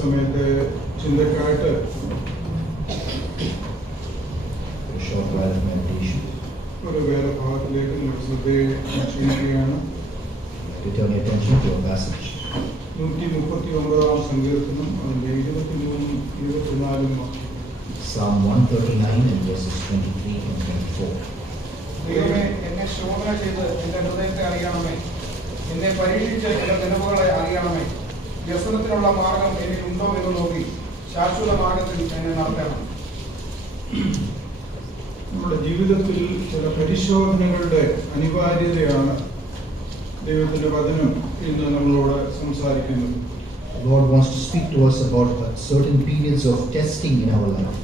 അല്പസമയത്തെ ചിന്തക്കായിട്ട് ഒരു വേദഭാഗത്തിലേക്ക് നിങ്ങൾ ശ്രദ്ധയെ ക്ഷണിക്കുകയാണ്. 139 സങ്കീർത്തനം അതിന്റെ 23 24 വാക്യം. Psalm 139 and verses 23 and 24. ദൈവമേ, എന്നെ ശോധന ചെയ്ത് എന്റെ ഹൃദയത്തെ അറിയണമേ. എന്നെ പരീക്ഷിച്ച് എന്റെ നിലവുകളെ അറിയണമേ. വ്യസനത്തിനുള്ള മാർഗം എനിക്കുണ്ടോ എന്ന് നോക്കി ശാശ്വത മാർഗത്തിൽ എന്നെ നടത്തണം. നമ്മുടെ ജീവിതത്തിൽ ചില പരിശോധനകളുടെ അനിവാര്യതയാണ് ദൈവത്തിന്റെ വചനം ഇന്ന് നമ്മളോട് സംസാരിക്കുന്നത്. God wants to speak to us about certain periods of testing in our life.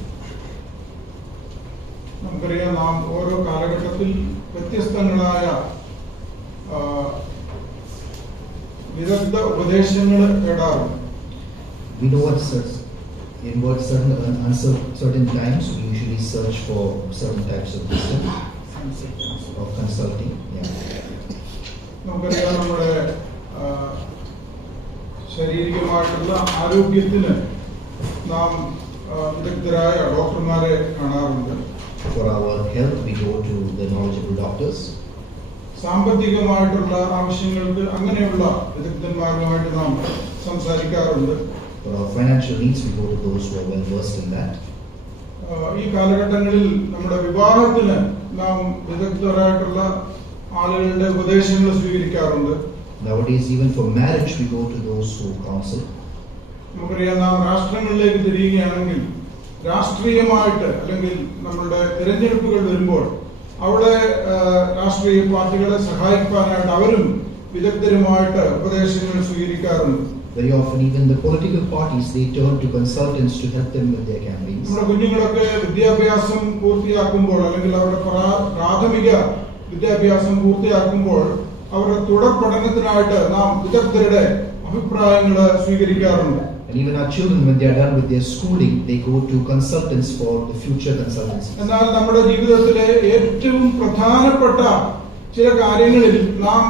നമുക്കറിയാം, നാം ഓരോ കാലഘട്ടത്തിൽ വ്യത്യസ്തങ്ങളായ വിദഗ്ധ ഉപദേശങ്ങൾ തേടാറുണ്ട്. We know what in certain times we usually search for certain types of wisdom, of consulting. Yeah. നമുക്കറിയാം, നമ്മുടെ ശാരീരികമായിട്ടുള്ള ആരോഗ്യത്തിന് നാം വിദഗ്ധരായ ഡോക്ടർമാരെ കാണാറുണ്ട്. For our health, we go to the knowledgeable doctors. സാമ്പത്തികമായിട്ടുള്ള ആവശ്യങ്ങൾക്ക് അങ്ങനെയുള്ള വിദഗ്ധന്മാരുമായിട്ട് നാം സംസാരിക്കാറുണ്ട്. For our financial needs, we go to those who are well versed in that. ഈ കാലഘട്ടങ്ങളിൽ നമ്മുടെ വിവാഹത്തിന് നാം വിദഗ്ധരായിട്ടുള്ള ആളുകളുടെ ഉപദേശങ്ങൾ സ്വീകരിക്കാറുണ്ട്. Nowadays, even for marriage, we go to those who counsel. നമുക്കറിയാം, നാം രാഷ്ട്രങ്ങളിലേക്ക് തിരിയുകയാണെങ്കിൽ രാഷ്ട്രീയമായിട്ട് അല്ലെങ്കിൽ നമ്മളുടെ തിരഞ്ഞെടുപ്പുകൾ വരുമ്പോൾ അവിടെ രാഷ്ട്രീയ പാർട്ടികളെ സഹായിക്കാനായിട്ട് അവരും വിദഗ്ധരുമായിട്ട് ഉപദേശങ്ങൾ സ്വീകരിക്കാറുണ്ട്. Very often, even the political parties, they turn to consultants to help them with their campaigns. നമ്മുടെ കുഞ്ഞുങ്ങളൊക്കെ വിദ്യാഭ്യാസം പൂർത്തിയാക്കുമ്പോൾ അല്ലെങ്കിൽ അവരുടെ പ്രാഥമിക വിദ്യാഭ്യാസം പൂർത്തിയാക്കുമ്പോൾ അവരുടെ തുടർ പഠനത്തിനായിട്ട് നാം വിദഗ്ധരുടെ അഭിപ്രായങ്ങൾ സ്വീകരിക്കാറുണ്ട്. And even our children, when they are done with their schooling, they go to consultants for the future consultancy. എന്നാൽ നമ്മുടെ ജീവിതത്തിലെ ഏറ്റവും പ്രധാനപ്പെട്ട ചില കാര്യങ്ങളിൽ നാം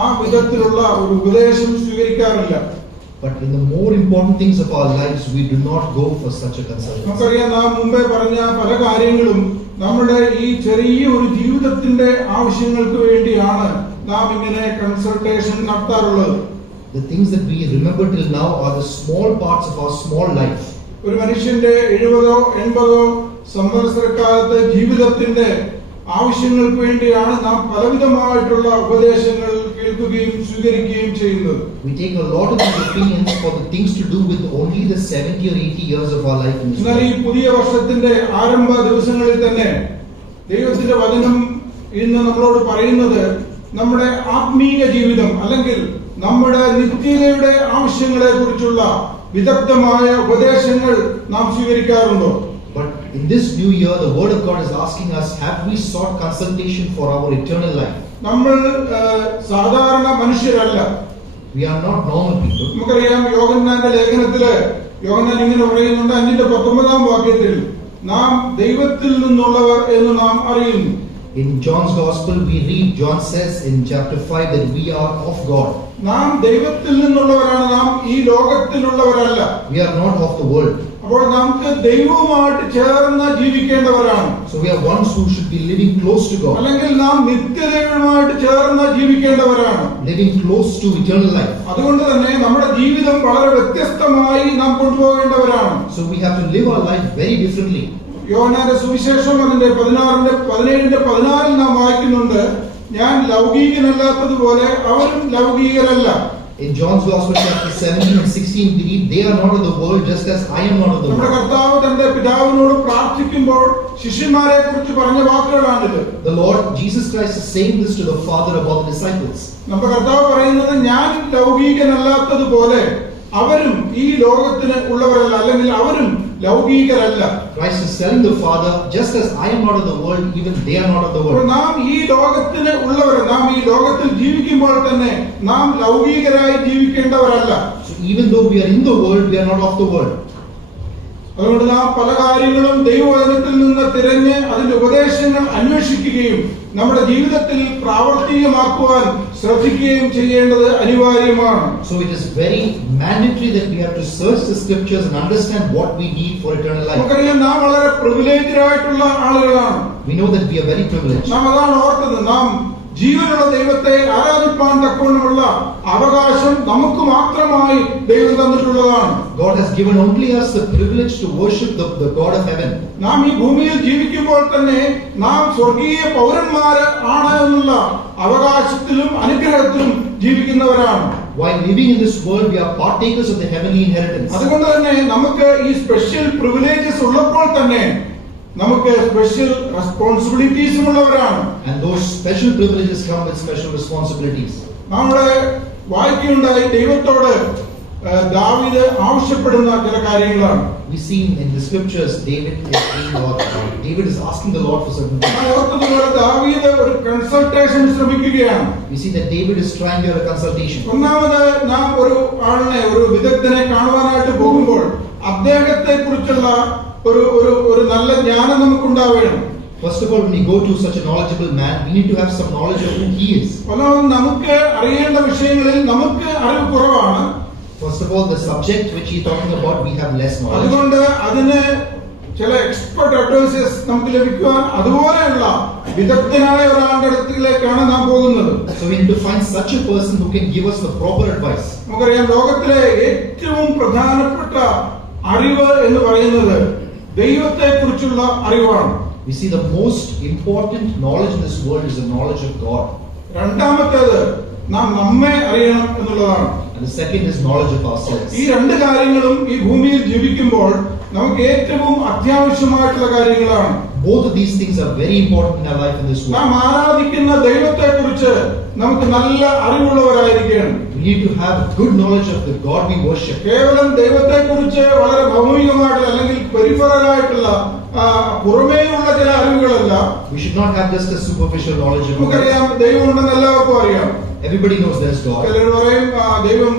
ആ വിധത്തിലുള്ള ഒരു ഉപദേശം സ്വീകരിക്കാറില്ല. But in the more important things of our lives, we do not go for such a consultancy. നമുക്കറിയാം, നാം മുമ്പേ പറഞ്ഞ പല കാര്യങ്ങളും നമ്മുടെ ഈ ചെറിയ ഒരു ജീവിതത്തിന്റെ ആവശ്യങ്ങൾക്ക് വേണ്ടിയാണ് നാം ഇങ്ങനെ കൺസൾട്ടേഷൻ നടത്താറുള്ളത്. The things that we remember till now are the small parts of our small life. ഒരു മനുഷ്യന്റെ 70-80 സംവത്സരക്കാലത്തെ ജീവിതത്തിന്റെ ആവശ്യങ്ങൾക്ക് വേണ്ടിയാണ് നാം പലവിധമായിട്ടുള്ള ഉപദേശങ്ങൾ കേൾക്കുകയും സ്വീകരിക്കുകയും ചെയ്യുന്നത്. We take a lot of these opinions for the things to do with only the 70 or 80 years of our life in this എന്നാൽ ഈ world. പുതിയ വർഷത്തിന്റെ ആരംഭ ദിവസങ്ങളിൽ തന്നെ ദൈവത്തിന്റെ വചനം ഇന്ന് നമ്മളോട് പറയുന്നത് നമ്മുടെ ആത്മീയ ജീവിതം അല്ലെങ്കിൽ നമ്മുടെ നിത്യതയുടെ ആവശ്യങ്ങളെ കുറിച്ചുള്ള വിദഗ്ധമായ ഉപദേശങ്ങൾ നാം സ്വീകരിക്കാറുണ്ടോ? But in this new year, the Word of God is asking us, have we sought consultation for our eternal life? നമ്മൾ സാധാരണ മനുഷ്യരല്ല. We are not normal people. നമുക്കറിയാം, യോഹന്നാന്റെ ലേഖനത്തില് യോഹന്നാൻ ഇങ്ങനെ പറയുന്നുണ്ട്, 5-19 വാക്യത്തിൽ നാം ദൈവത്തിൽ നിന്നുള്ളവർ എന്ന് നാം അറിയുന്നു. In John's Gospel, we read, John says in chapter 5 that we are of God. നാം ദൈവത്തിൽ നിന്നുള്ളവരാണ്, നാം ഈ ലോകത്തിലുള്ളവരല്ല. We are not of the world. അപ്പോൾ നമുക്ക് ദൈവവുമായിട്ട് ചേർന്ന് ജീവിക്കേണ്ടവരാണ്. So we are ones who should be living close to God. അല്ലെങ്കിൽ നാം നിത്യതയുമായിട്ട് ചേർന്ന് ജീവിക്കേണ്ടവരാണ്. Living close to eternal life. അതുകൊണ്ട് തന്നെ നമ്മുടെ ജീവിതം വളരെ വ്യത്യസ്തമായി നാം കൊണ്ടുപോകേണ്ടവരാണ്. So we have to live our life very differently. യോഹന്നാന്റെ സുവിശേഷം അതിന്റെ 17-14 നാം വായിക്കുന്നുണ്ട്, ഞാൻ ലൗകികനല്ലാത്തതുപോലെ അവരും ലൗകികരല്ല. In John's Gospel chapter 17 and 16 we read, they are not of the world just as I am not of the നമ്മുടെ world. കർത്താവ് തന്റെ പിതാവിനോട് പ്രാർത്ഥിക്കുമ്പോൾ ശിഷ്യന്മാരെ കുറിച്ച് പറഞ്ഞ വാക്കുകളാണിത്. The Lord Jesus Christ is saying this to the Father about the disciples. നമ്മുടെ കർത്താവ് പറയുന്നത്, ഞാൻ ലൗകികനല്ലാത്തതുപോലെ അവരും ഈ ലോകത്തിന് ഉള്ളവരല്ല, അല്ലെങ്കിൽ അവരും ലൗകികരല്ല. Christ is telling the Father, just as I am not of the world, even they are not of the world. നാം ഈ ലോകത്തിന് ഉള്ളവർ, നാം ഈ ലോകത്തിൽ ജീവിക്കുമ്പോൾ തന്നെ നാം ലൗകികരായി ജീവിക്കേണ്ടവരല്ല. So even though we are in the world, we are not of the world. അതുകൊണ്ട് നാം പല കാര്യങ്ങളും ദൈവവചനത്തിൽ നിന്ന് തിരഞ്ഞ് അതിന്റെ ഉപദേശങ്ങൾ അന്വേഷിക്കുകയും നമ്മുടെ ജീവിതത്തിൽ പ്രാവർത്തികമാക്കുവാൻ ശ്രദ്ധിക്കുകയും ചെയ്യേണ്ടത് അനിവാര്യമാണ്. So it is very mandatory that we have to search the scriptures and understand what we need for eternal life. നമുക്കറിയാം നാം വളരെ പ്രിവിലേജ്ഡ് ആയിട്ടുള്ള ആളുകളാണ്. We know that we are very privileged. നാം അതാണ് ഓർത്തത്. നാം ജീവനുള്ള ദൈവത്തെ ആരാധിപ്പാൻ തക്കവണ്ണമുള്ള അവകാശം നമുക്ക് മാത്രമായി ദൈവം തന്നിട്ടുള്ളതാണ്. God has given only us the privilege to worship the God of heaven. നാം ഈ ഭൂമിയിൽ ജീവിക്കുമ്പോൾ തന്നെ നാം സ്വർഗീയ പൗരന്മാര് ആണ് എന്നുള്ള അവകാശത്തിലും അനുഗ്രഹത്തിലും ജീവിക്കുന്നവരാണ്. While living in this world, we are partakers of the heavenly inheritance. അതുകൊണ്ട് തന്നെ നമുക്ക് ഈ സ്പെഷ്യൽ പ്രിവിലേജസ് ഉള്ളപ്പോൾ തന്നെ നമുക്ക് സ്പെഷ്യൽ റെസ്പോൺസിബിലിറ്റീസും ഉള്ളവരാണ്. And those special privileges come with special responsibilities. നമ്മുടെ വായിക്കുകയുണ്ടായി ദൈവത്തോട് ദാവീദ് ആവശ്യപ്പെടുന്ന ചില കാര്യങ്ങളാണ്. We see in the scriptures David is asking the Lord for certain things. ഓർത്തതുപോലെ ദാവീദ് ഒരു കൺസൾട്ടേഷൻ ശ്രമിക്കുകയാണ്. We see that David is trying to have a consultation. ഒന്നാമത് നാം ഒരു ആളിനെ, ഒരു വിദഗ്ധനെ കാണുവാനായിട്ട് പോകുമ്പോൾ അദ്ദേഹത്തെ കുറിച്ചുള്ള ഒരു നല്ല ജ്ഞാനം നമുക്കുണ്ടാവേണം. First of all, when we go to such a knowledgeable man, we need to have some knowledge of who he is. നമുക്ക് അറിയേണ്ട വിഷയങ്ങളിൽ നമുക്ക് അറിവ് കുറവാണ്. First of all, the subject which he is talking about, we have less knowledge. അതുകൊണ്ട് അതിന് ചില expert advisers നമുക്ക് ലഭിക്കുവാൻ അതുപോലെയുള്ള വിദഗ്ധനായ ഒരാളുടെ അടുത്തിലേക്കാണ് നാം പോകുന്നത്. So we need to find such a person who can give us the proper advice. നമുക്കറിയാം ലോകത്തിലെ ഏറ്റവും പ്രധാനപ്പെട്ട അറിവ് എന്ന് പറയുന്നത് ദൈവത്തെ കുറിച്ചുള്ള അറിവാണ്. We see the most important knowledge in this world is the knowledge of God. രണ്ടാമത്തേത് നാം നമ്മെ അറിയണം എന്നുള്ളതാണ്. And the second is knowledge of ourselves. ഈ രണ്ട് കാര്യങ്ങളും ഈ ഭൂമിയിൽ ജീവിക്കുമ്പോൾ നമുക്ക് ഏറ്റവും അത്യാവശ്യമായിട്ടുള്ള കാര്യങ്ങളാണ്. Both of these things are very important in our life in this നാം world. ആരാധിക്കുന്ന ദൈവത്തെ കുറിച്ച് നമുക്ക് നല്ല അറിവുള്ളവരായിരിക്കണം. We need to have good knowledge of the God we worship. കേവലം ദൈവത്തെ കുറിച്ച് വളരെ ഭൗമികമായിട്ടുള്ള അല്ലെങ്കിൽ പെരിഫറൽ ആയിട്ടുള്ള പുറമേയുള്ള ചില അറിവുകളല്ല. We should not have just a superficial knowledge of God. നമുക്കറിയാം ദൈവം ഉണ്ടെന്ന് എല്ലാവർക്കും അറിയാം. Everybody knows there's God. ചിലർ പറയും ദൈവം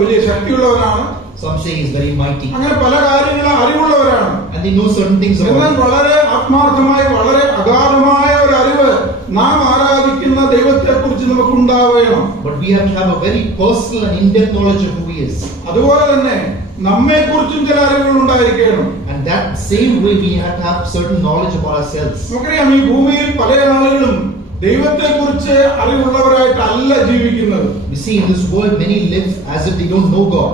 വലിയ ശക്തിയുള്ളവനാണ്. Some say he's very mighty. അങ്ങനെ പല കാര്യങ്ങളും അറിവുള്ളവരാണ്. And they know certain things about എന്നാൽ him. വളരെ ആത്മാർത്ഥമായി വളരെ അഗാധമായ ഒരു അറിവ് നാം ആരാധിക്കുന്ന ദൈവത്തെ കുറിച്ച് നമുക്ക് ഉണ്ടാവേണം. But we have to have a very personal and in-depth knowledge of who he is. അതുപോലെ തന്നെ നമ്മെ കുറിച്ചും ചില അറിവുകൾ ഉണ്ടായിരിക്കണം. And that same way we have to have certain knowledge about ourselves. നമുക്കറിയാം ഈ ഭൂമിയിൽ പല ആളുകളും ദൈവത്തെ കുറിച്ച് അറിവുള്ളവരായിട്ടല്ല ജീവിക്കുന്നത്. We see in this world many live as if they don't know God.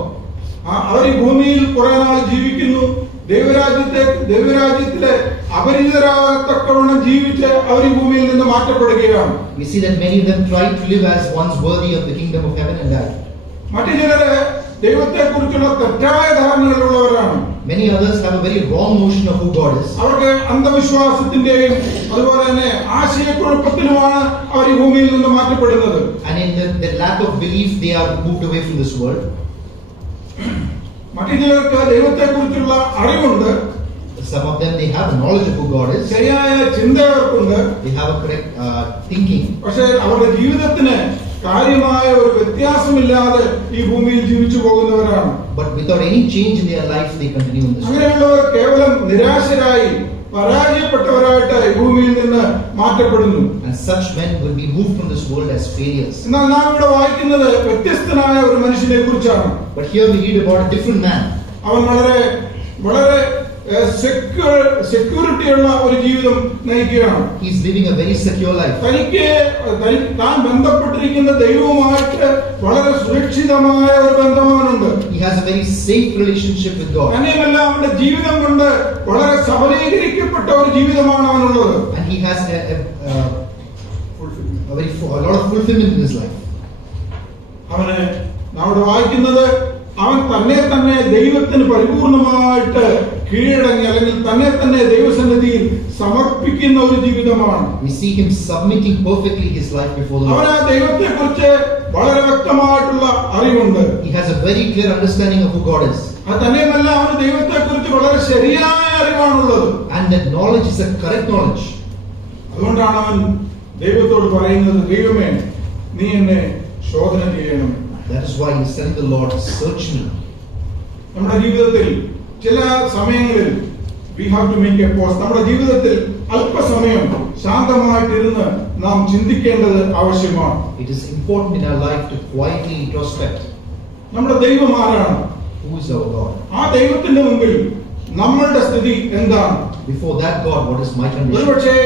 അവർ ഈ ഭൂമിയിൽ കുറെ നാൾ ജീവിക്കുന്നു, ദൈവരാജ്യത്തിലെ അപരിചിതരാകത്തക്കവണ്ണം ജീവിച്ച് അവർ ഈ ഭൂമിയിൽ നിന്ന് മാറ്റപ്പെടുകയാണ്. We see that many of them try to live as ones worthy of the kingdom of heaven and die. മറ്റു ചിലര് ദൈവത്തെ കുറിച്ചുള്ള തെറ്റായ ധാരണകളുള്ളവരാണ്. Many others have a very wrong notion of who God is. അവർക്ക് അന്ധവിശ്വാസത്തിന്റെയും അതുപോലെ തന്നെ ആശയക്കുഴപ്പത്തിലുമാണ് അവർ ഈ ഭൂമിയിൽ നിന്ന് മാറ്റപ്പെടുന്നത്. And in the lack of belief, they are moved away from this world. മറ്റു ചിലർക്ക് ദൈവത്തെ കുറിച്ചുള്ള അറിവുണ്ട്. Some of them, they have knowledge of who God is. ശരിയായ ചിന്ത അവർക്കുണ്ട്. They have a correct thinking. പക്ഷേ അവരുടെ ജീവിതത്തിന് കാര്യമായ ഒരു വ്യത്യാസമില്ലാതെ ഈ ഭൂമിയിൽ ജീവിച്ചു പോകുന്നവരാണ്. But without any change in their life, they continue in this world. അങ്ങനെയുള്ളവർ കേവലം നിരാശരായി പരാജയപ്പെട്ടവരായിട്ട് ഈ ഭൂമിയിൽ നിന്ന് മാറ്റപ്പെടുന്നു. And such men will be moved from this world as failures. എന്നാൽ നാം ഇവിടെ വായിക്കുന്നത് വ്യത്യസ്തനായ ഒരു മനുഷ്യനെ കുറിച്ചാണ്. But here we read about a different man. അവൻ വളരെ വളരെ സെക്യൂരിറ്റി ഉള്ള ഒരു ജീവിതം നയിക്കുകയാണ്. He is living a very secure life. താൻ ബന്ധപ്പെട്ടിരിക്കുന്ന ദൈവവുമായിട്ട് വളരെ സുരക്ഷിതമായ ഒരു ബന്ധവാനുണ്ട്. He has a very safe relationship with God. തന്നെയുമല്ല അവന്റെ ജീവിതം കൊണ്ട് വളരെ സബലീകരിക്കപ്പെട്ട ഒരു ജീവിതമാണ് അവനുള്ളത്. And he has a lot of fulfillment in his life. അവന് നാം വായിക്കുന്നത് അവൻ തന്നെ ദൈവത്തിന് പരിപൂർണമായിട്ട് കീഴടങ്ങി അല്ലെങ്കിൽ തന്നെ ദൈവസന്നിധിയിൽ സമർപ്പിക്കുന്ന ഒരു ജീവിതമാണ്. We see him submitting perfectly his life before the Lord. അവന് ദൈവത്തെ കുറിച്ച് വളരെ വ്യക്തമായിട്ടുള്ള അറിവുണ്ട്. He has a very clear understanding of who God is. അത് തന്നെയുമല്ല അവന് ദൈവത്തെ കുറിച്ച് വളരെ ശരിയായ അറിവാണുള്ളത്. And that knowledge is a correct knowledge. അതുകൊണ്ടാണ് അവൻ ദൈവത്തോട് പറയുന്നത്, ദൈവമേ നീ എന്നെ ശോധന ചെയ്യണം. That is why he is telling the Lord, search me. നമ്മുടെ ജീവിതത്തിൽ ചില സമയങ്ങളിൽ we have to make a pause. നമ്മുടെ ജീവിതത്തിൽ അല്പസമയം ശാന്തമായിട്ടിരുന്ന് നാം ചിന്തിക്കേണ്ടത് ആവശ്യമാണ്. It is important in our life to quietly introspect. നമ്മുടെ ദൈവം ആരാണ്? Who is our God? ആ ദൈവത്തിന്റെ മുമ്പിൽ നമ്മളുടെ സ്ഥിതി എന്താണ്? Before that God, what is my condition? ഒരുപക്ഷേ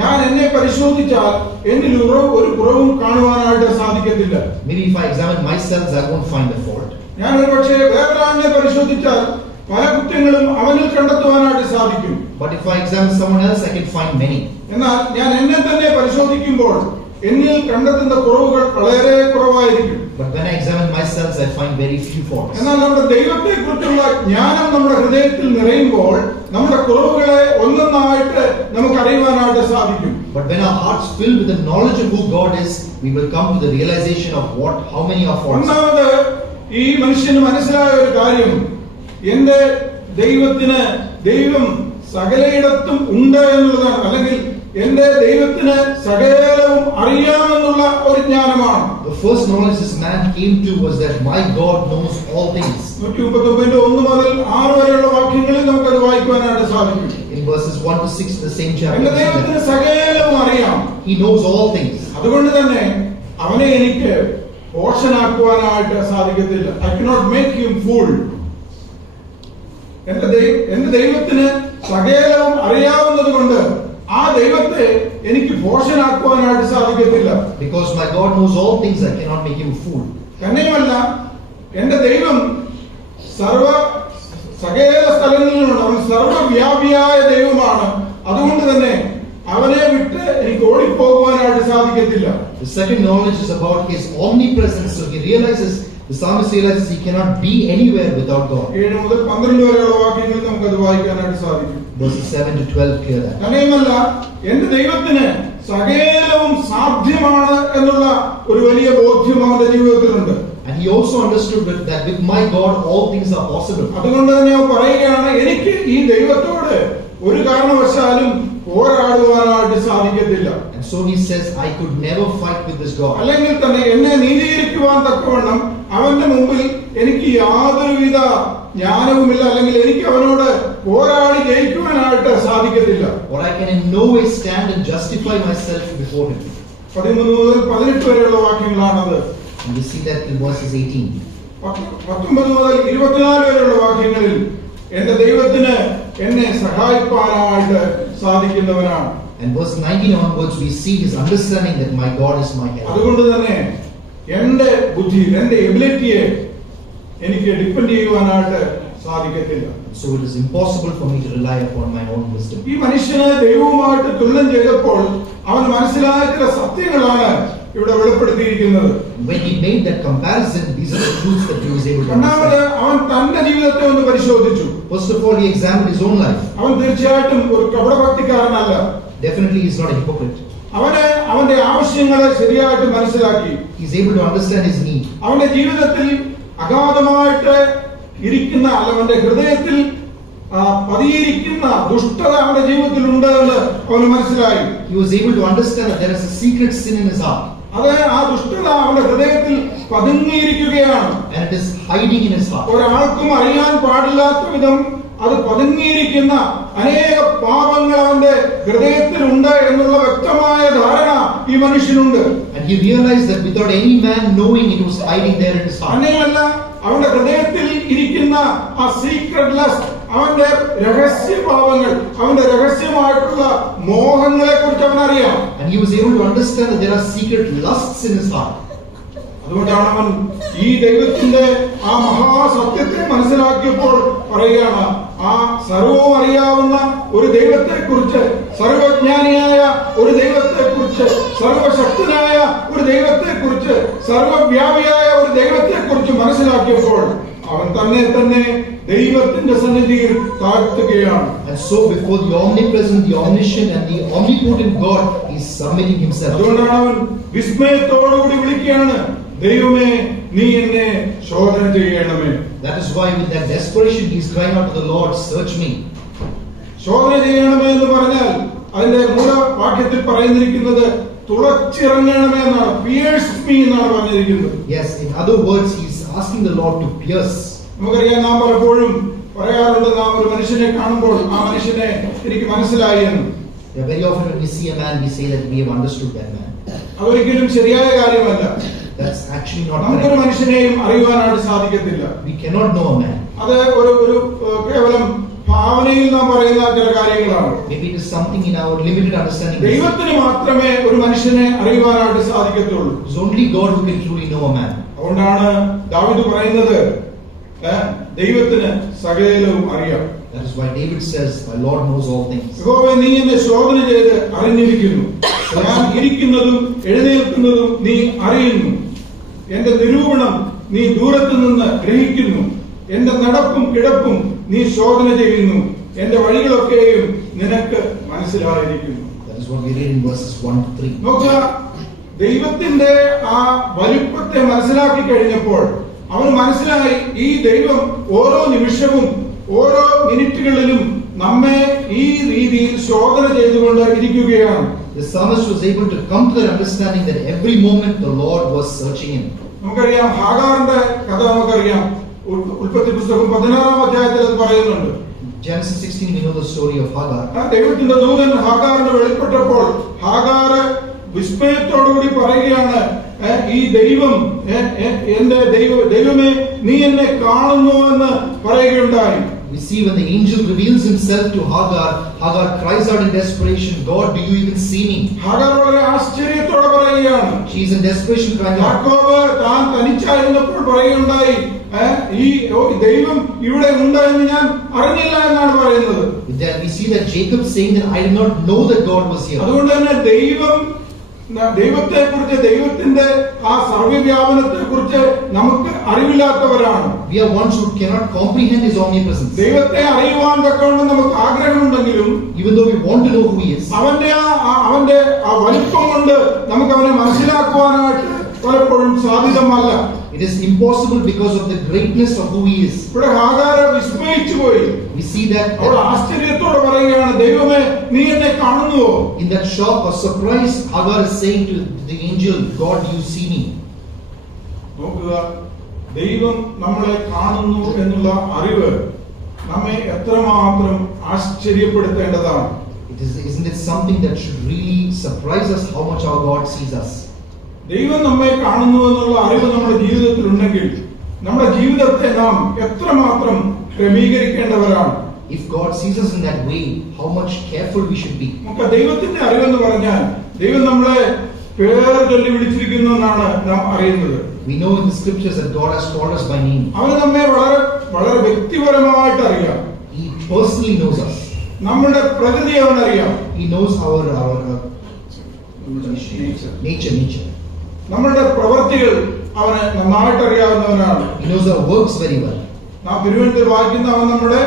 ഞാൻ എന്നെ പരിശോധിച്ചാൽ എന്നിൽ ഒരു കുറവും കാണുവാനായിട്ട് സാധിക്കത്തില്ല. Maybe if I examine myself, I won't find a fault. ഞാൻ ഒരുപക്ഷേ വേറൊരാളിനെ പരിശോധിച്ചാൽ പല കുറ്റങ്ങളും അവനിൽ കണ്ടെത്തുവാനായിട്ട് സാധിക്കും. But if I examine someone else, I can find many. എന്നാൽ ഞാൻ എന്നെ തന്നെ പരിശോധിക്കുമ്പോൾ എന്നിൽ കണ്ടെത്തുന്ന കുറവുകൾ വളരെ കുറവായിരിക്കും. But when I examine myself, I find very few faults. എന്നാൽ നമ്മുടെ ദൈവത്തെക്കുറിച്ചുള്ള ജ്ഞാനം നമ്മുടെ ഹൃദയത്തിൽ നിറയുമ്പോൾ നമ്മുടെ കുറവുകളെ ഒന്നൊന്നായിട്ട് നമുക്ക് അറിയുവാനായിട്ട് സാധിക്കും. But when our hearts fill with the knowledge of who God is, we will come to the realization of how many are faults. ഒന്നാമത് ഈ മനുഷ്യന് മനസ്സിലായ ഒരു കാര്യം, എന്റെ ദൈവം സകലയിടത്തും ഉണ്ട് എന്നുള്ളതാണ്. അല്ലെങ്കിൽ എന്റെ ദൈവത്തിന് സകലവും അറിയാമെന്നുള്ള ഒരു ജ്ഞാനമാണ്. The first knowledge this man came to was that my God knows all things. 139 മുതൽ 6 വരെയുള്ള വാക്യങ്ങളിൽ നമുക്കത് വായിക്കുവാനായിട്ട് സാധിക്കും. In verses 1 to 6 the same chapter. എന്റെ ദൈവത്തിന് സകലവും അറിയാം. He knows all things. അതുകൊണ്ട് തന്നെ അവനെ എനിക്ക് ഭോഷനാക്കുവാനായിട്ട് സാധിക്കത്തില്ല. I cannot make him fool. എന്റെ ദൈവത്തിന് സകലവും അറിയാവുന്നത് കൊണ്ട് ആ ദൈവത്തെ എനിക്ക് ഭോഷനാക്കുവാനായിട്ട് സാധിക്കത്തില്ല. Because my God knows all things, I cannot make him fool. തന്നെയുമല്ല, എന്റെ ദൈവം സകല സ്ഥലങ്ങളിലുണ്ട്. അവൻ സർവ്വവ്യാപിയായ ദൈവമാണ്. അതുകൊണ്ട് തന്നെ അവനെ വിട്ട് എനിക്ക് ഓടിപ്പോകുവാനായിട്ട് സാധിക്കത്തില്ല. The second knowledge is about his omnipresence. So he realizes, the psalmist realizes he cannot be anywhere without God. 7 മുതൽ 12 വരെയുള്ള വാക്യങ്ങളിൽ നമുക്കത് വായിക്കാനായിട്ട് സാധിക്കും. Verses 7 to 12 clear that. തന്നെയുമല്ല, എന്റെ ദൈവത്തിന് സകലവും സാധ്യമാണ് എന്നുള്ള ഒരു വലിയ ബോധ്യം അവന്റെ ജീവിതത്തിലുണ്ട്. And he also understood that with my God all things are possible. അതുകൊണ്ട് തന്നെ അവൻ പറയുകയാണ്, എനിക്ക് ഈ ദൈവത്തോട് ഒരു കാരണവശാലും പോരാടുവാനായിട്ട് സാധിക്കത്തില്ല. And so he says, I could never fight with this God. അല്ലെങ്കിൽ തന്നെ എന്നെ നീതീകരിക്കുവാൻ തക്കവണ്ണം അവന്റെ മുമ്പിൽ എനിക്ക് യാതൊരുവിധ ജ്ഞാനവുമില്ല. അല്ലെങ്കിൽ എനിക്ക് അവനോട് പോരാടി ജയിക്കുവാനായിട്ട് സാധിക്കത്തില്ല. Or I can in no way stand and justify myself before him. 13 മുതൽ 18 വരെയുള്ള വാക്യങ്ങളാണത്. And we see that in verses 18. 19 മുതൽ 24 വരെയുള്ള വാക്യങ്ങളിൽ എന്റെ ദൈവത്തിന് എന്നെ സഹായിപ്പാനായിട്ട് സാധിക്കുന്നവനാണ്. And verse 19 onwards we see his understanding that my God is my help. അതുകൊണ്ട് തന്നെ എന്റെ ബുദ്ധി, എന്റെ എബിലിറ്റിയെ എനിക്ക് ഡിപ്പെൻഡ് ചെയ്യുവാനായിട്ട് സാധിക്കത്തില്ല. So it is impossible for me to rely upon my own wisdom. ഈ മനുഷ്യനെ ദൈവവുമായിട്ട് തുലനം ചെയ്തപ്പോൾ അവൻ മനസ്സിലായ ചില സത്യങ്ങളാണ് ഇവിടെ വെളിപ്പെടുത്തിയിരിക്കുന്നത്. When he made that comparison, these are the truths that he was able to രണ്ടാമത് understand. അവൻ തന്റെ ജീവിതത്തെ ഒന്ന് പരിശോധിച്ചു. First of all, he examined his own life. അവൻ തീർച്ചയായിട്ടും ഒരു കപടഭക്തിക്കാരനല്ല. Definitely he is not a hypocrite. അവന് അവന്റെ ആവശ്യങ്ങളെ ശരിയായിട്ട് മനസ്സിലാക്കി. He is able to understand his need. അവന്റെ ജീവിതത്തിൽ അഗാധമായിട്ട് ഇരിക്കുന്ന, അല്ല അവന്റെ ഹൃദയത്തിൽ പതിയിരിക്കുന്ന ദുഷ്ടത അവന്റെ ജീവിതത്തിൽ ഉണ്ട് എന്ന് അവന് മനസ്സിലായി. He was able to understand that there is a secret sin in his heart. അത് ആ ദുഷ്ടത അവന്റെ ഹൃദയത്തിൽ പതുങ്ങിയിരിക്കുകയാണ്. And it is hiding in his heart. ഒരാൾക്കും അറിയാൻ പാടില്ലാത്ത വിധം അത് പതുങ്ങിയിരിക്കുന്ന അനേക പാപങ്ങൾ അവന്റെ ഹൃദയത്തിലുണ്ട് എന്നുള്ള വ്യക്തമായ ധാരണ ഈ മനുഷ്യനുണ്ട്. And he realized that without any man knowing, it was hiding there in his heart. അങ്ങനെയല്ല, അവന്റെ ഹൃദയത്തിൽ ഇരിക്കുന്ന ആ സീക്രട്ട് ലസ്റ്റ്, അവന്റെ രഹസ്യ പാപങ്ങൾ, അവന്റെ രഹസ്യമായിട്ടുള്ള മോഹങ്ങളെ കുറിച്ച് അവനറിയാം. And he was able to understand that there are secret lusts in his heart. അതുകൊണ്ടാണ് അവൻ ഈ ദൈവത്തിന്റെ ആ മഹാസത്യത്തെ മനസ്സിലാക്കിയപ്പോൾ പറയുകയാണ്, ആ സർവവും അറിയാവുന്ന ഒരു ദൈവത്തെ കുറിച്ച്, സർവജ്ഞാനിയായ ഒരു ദൈവത്തെ കുറിച്ച്, സർവശക്തനായ ഒരു ദൈവത്തെ കുറിച്ച്, സർവവ്യാപിയായ ഒരു ദൈവത്തെ കുറിച്ച് മനസ്സിലാക്കിയപ്പോൾ അവൻ തന്നെ ദൈവത്തിന്റെ സന്നിധിയിൽ താഴ്ത്തുകയാണ്. And so before the omnipresent, the omniscient and the omnipotent God, he is submitting himself. അതുകൊണ്ടാണ് അവൻ വിസ്മയത്തോടുകൂടി വിളിക്കുകയാണ്, ദൈവമേ നീ എന്നെ ശോധന ചെയ്യണമേ. That is why with that desperation he is crying out to the Lord, search me. ശോധന ചെയ്യണമേ എന്ന് പറഞ്ഞാൽ അതിന്റെ മൂലവാക്യത്തിൽ പറയുന്നിരിക്കുന്നത് തുളച്ചിറങ്ങണമേ എന്നാണ്. പിയേഴ്സ് മീ എന്നാണ് പറഞ്ഞിരിക്കുന്നത്. Yes, in other words, he is asking the Lord to pierce. നമുക്കറിയാം, നാം പലപ്പോഴും പറയാറുണ്ട്, നാം ഒരു മനുഷ്യനെ കാണുമ്പോൾ ആ മനുഷ്യനെ എനിക്ക് മനസ്സിലായി എന്ന്. Very often when we see a man, we say that we have understood that man. അതൊരിക്കലും ശരിയായ കാര്യമല്ല. That's actually not നമുക്കൊരു correct. മനുഷ്യനെയും അറിയുവാനായിട്ട് സാധിക്കത്തില്ല. We cannot know a man. അത് ഒരു കേവലം ഭാവനയിൽ നാം പറയുന്ന ചില കാര്യങ്ങളാണ്. Maybe it is something in our limited understanding. ദൈവത്തിന് മാത്രമേ ഒരു മനുഷ്യനെ അറിയുവാനായിട്ട് സാധിക്കത്തുള്ളൂ. It's only God who can truly know a man. അതുകൊണ്ടാണ് ദാവീദ് പറയുന്നത്, ദൈവത്തിന് സകലവും അറിയാം. That is why David says, "My Lord knows all things." യഹോവേ, നീ എന്നെ ശോധന ചെയ്ത് അറിഞ്ഞിരിക്കുന്നു. ഞാൻ ഇരിക്കുന്നതും എഴുന്നേൽക്കുന്നതും നീ അറിയുന്നു. എന്റെ നിരൂപണം നീ ദൂരത്തു നിന്ന് ഗ്രഹിക്കുന്നു. എന്റെ നടപ്പും കിടപ്പും നീ ശോധന ചെയ്യുന്നു. എന്റെ വഴികളൊക്കെയും നിനക്ക് മനസ്സിലായിരിക്കുന്നു. That is what we read in verses 1 to 3. നോക്കുക, ദൈവത്തിന്റെ ആ വലിപ്പത്തെ മനസ്സിലാക്കി കഴിഞ്ഞപ്പോൾ അവന് മനസ്സിലായി, ഈ ദൈവം ഓരോ നിമിഷവും ഓരോ മിനിറ്റുകളിലും നമ്മെ ഈ രീതിയിൽ ശോധന ചെയ്തുകൊണ്ട് ഇരിക്കുകയാണ്. The psalmist was able to come to that understanding that every moment the Lord was searching him. നമുക്കറിയാം, ഹാഗാറിന്റെ കഥ നമുക്കറിയാം. ഉൽപ്പത്തി പുസ്തകം 16-ാം അധ്യായത്തിൽ അത് പറയുന്നുണ്ട്. Genesis 16, we know the story of Hagar. ദൈവത്തിന്റെ ദൂതൻ ഹാഗാറിന് വെളിപ്പെട്ടപ്പോൾ ഹാഗാറ് വിസ്മയത്തോടുകൂടി പറയുകയാണ്, ഈ ദൈവം എന്റെ ദൈവമേ, നീ എന്നെ കാണുന്നു എന്ന് പറയുകയുണ്ടായി. We see when the angel reveals himself to Hagar, Hagar cries out in desperation, "God, do you even see me?" Hagar വളരെ ആശ്ചര്യത്തോടെ പറയുകയാണ്. She is in desperation crying out. യാക്കോബ് താൻ തനിച്ചായിരുന്നപ്പോൾ പറയുകയുണ്ടായി, ഈ ദൈവം ഇവിടെ ഉണ്ട് എന്ന് ഞാൻ അറിഞ്ഞില്ല എന്നാണ് പറയുന്നത്. Then we see that Jacob saying that I did not know that God was here. അതുകൊണ്ട് തന്നെ ദൈവത്തെ കുറിച്ച്, ദൈവത്തിന്റെ ആ സർവ്വവ്യാപനത്തെ കുറിച്ച് നമുക്ക് അറിവില്ലാത്തവരാണ്. We are ones who cannot comprehend his omnipresence. ദൈവത്തെ അറിയുവാൻ തക്കവണ്ണം നമുക്ക് ആഗ്രഹമുണ്ടെങ്കിലും, Even though we want to know who he is, അവന്റെ ആ വലിപ്പം കൊണ്ട് നമുക്ക് അവനെ മനസ്സിലാക്കുവാനായിട്ട് പലപ്പോഴും സാധ്യമല്ല. it is impossible because of the greatness of who he is. ഇവിടെ ഹാഗാർ വിസ്മയിച്ചു പോയി. We see that അവൾ ആശ്ചര്യത്തോടെ പറയുകയാണ്, ദൈവമേ, നീ എന്നെ കാണുന്നുവോ? in that shock or surprise, Hagar is saying to the angel, "God, do you see me?" നോക്കുക, ദൈവം നമ്മളെ കാണുന്നു എന്നുള്ള അറിവ് നമ്മെ എത്രമാത്രം ആശ്ചര്യപ്പെടുത്തേണ്ടതാണ്. Isn't it something that should really surprise us how much our God sees us? ദൈവം നമ്മെ കാണുന്നു എന്നുള്ള അറിവ് നമ്മുടെ ജീവിതത്തിൽ ഉണ്ടെങ്കിൽ നമ്മുടെ ജീവിതത്തെ നാം എത്രമാത്രം ക്രമീകരിക്കേണ്ടവരാണ്. If God sees us in that way, how much careful we should be. നമുക്ക് ദൈവത്തിന്റെ അറിവെന്ന് പറഞ്ഞാൽ ദൈവം നമ്മളെ പേർ ചൊല്ലി വിളിച്ചിരിക്കുന്നു എന്നാണ് നാം അറിയുന്നത്. We know in the scriptures that God has called us by name. അവന് നമ്മെ വളരെ വളരെ വ്യക്തിപരമായിട്ട് അറിയാം. He personally knows us. നമ്മുടെ പ്രകൃതി അവനറിയാം. He knows our nature. നമ്മളുടെ പ്രവൃത്തികൾ അവന് നന്നായിട്ട് അറിയാവുന്നവനാണ്. He knows our works very well. നാം തിരുവനന്തപുരത്ത് വായിക്കുന്ന അവൻ നമ്മുടെ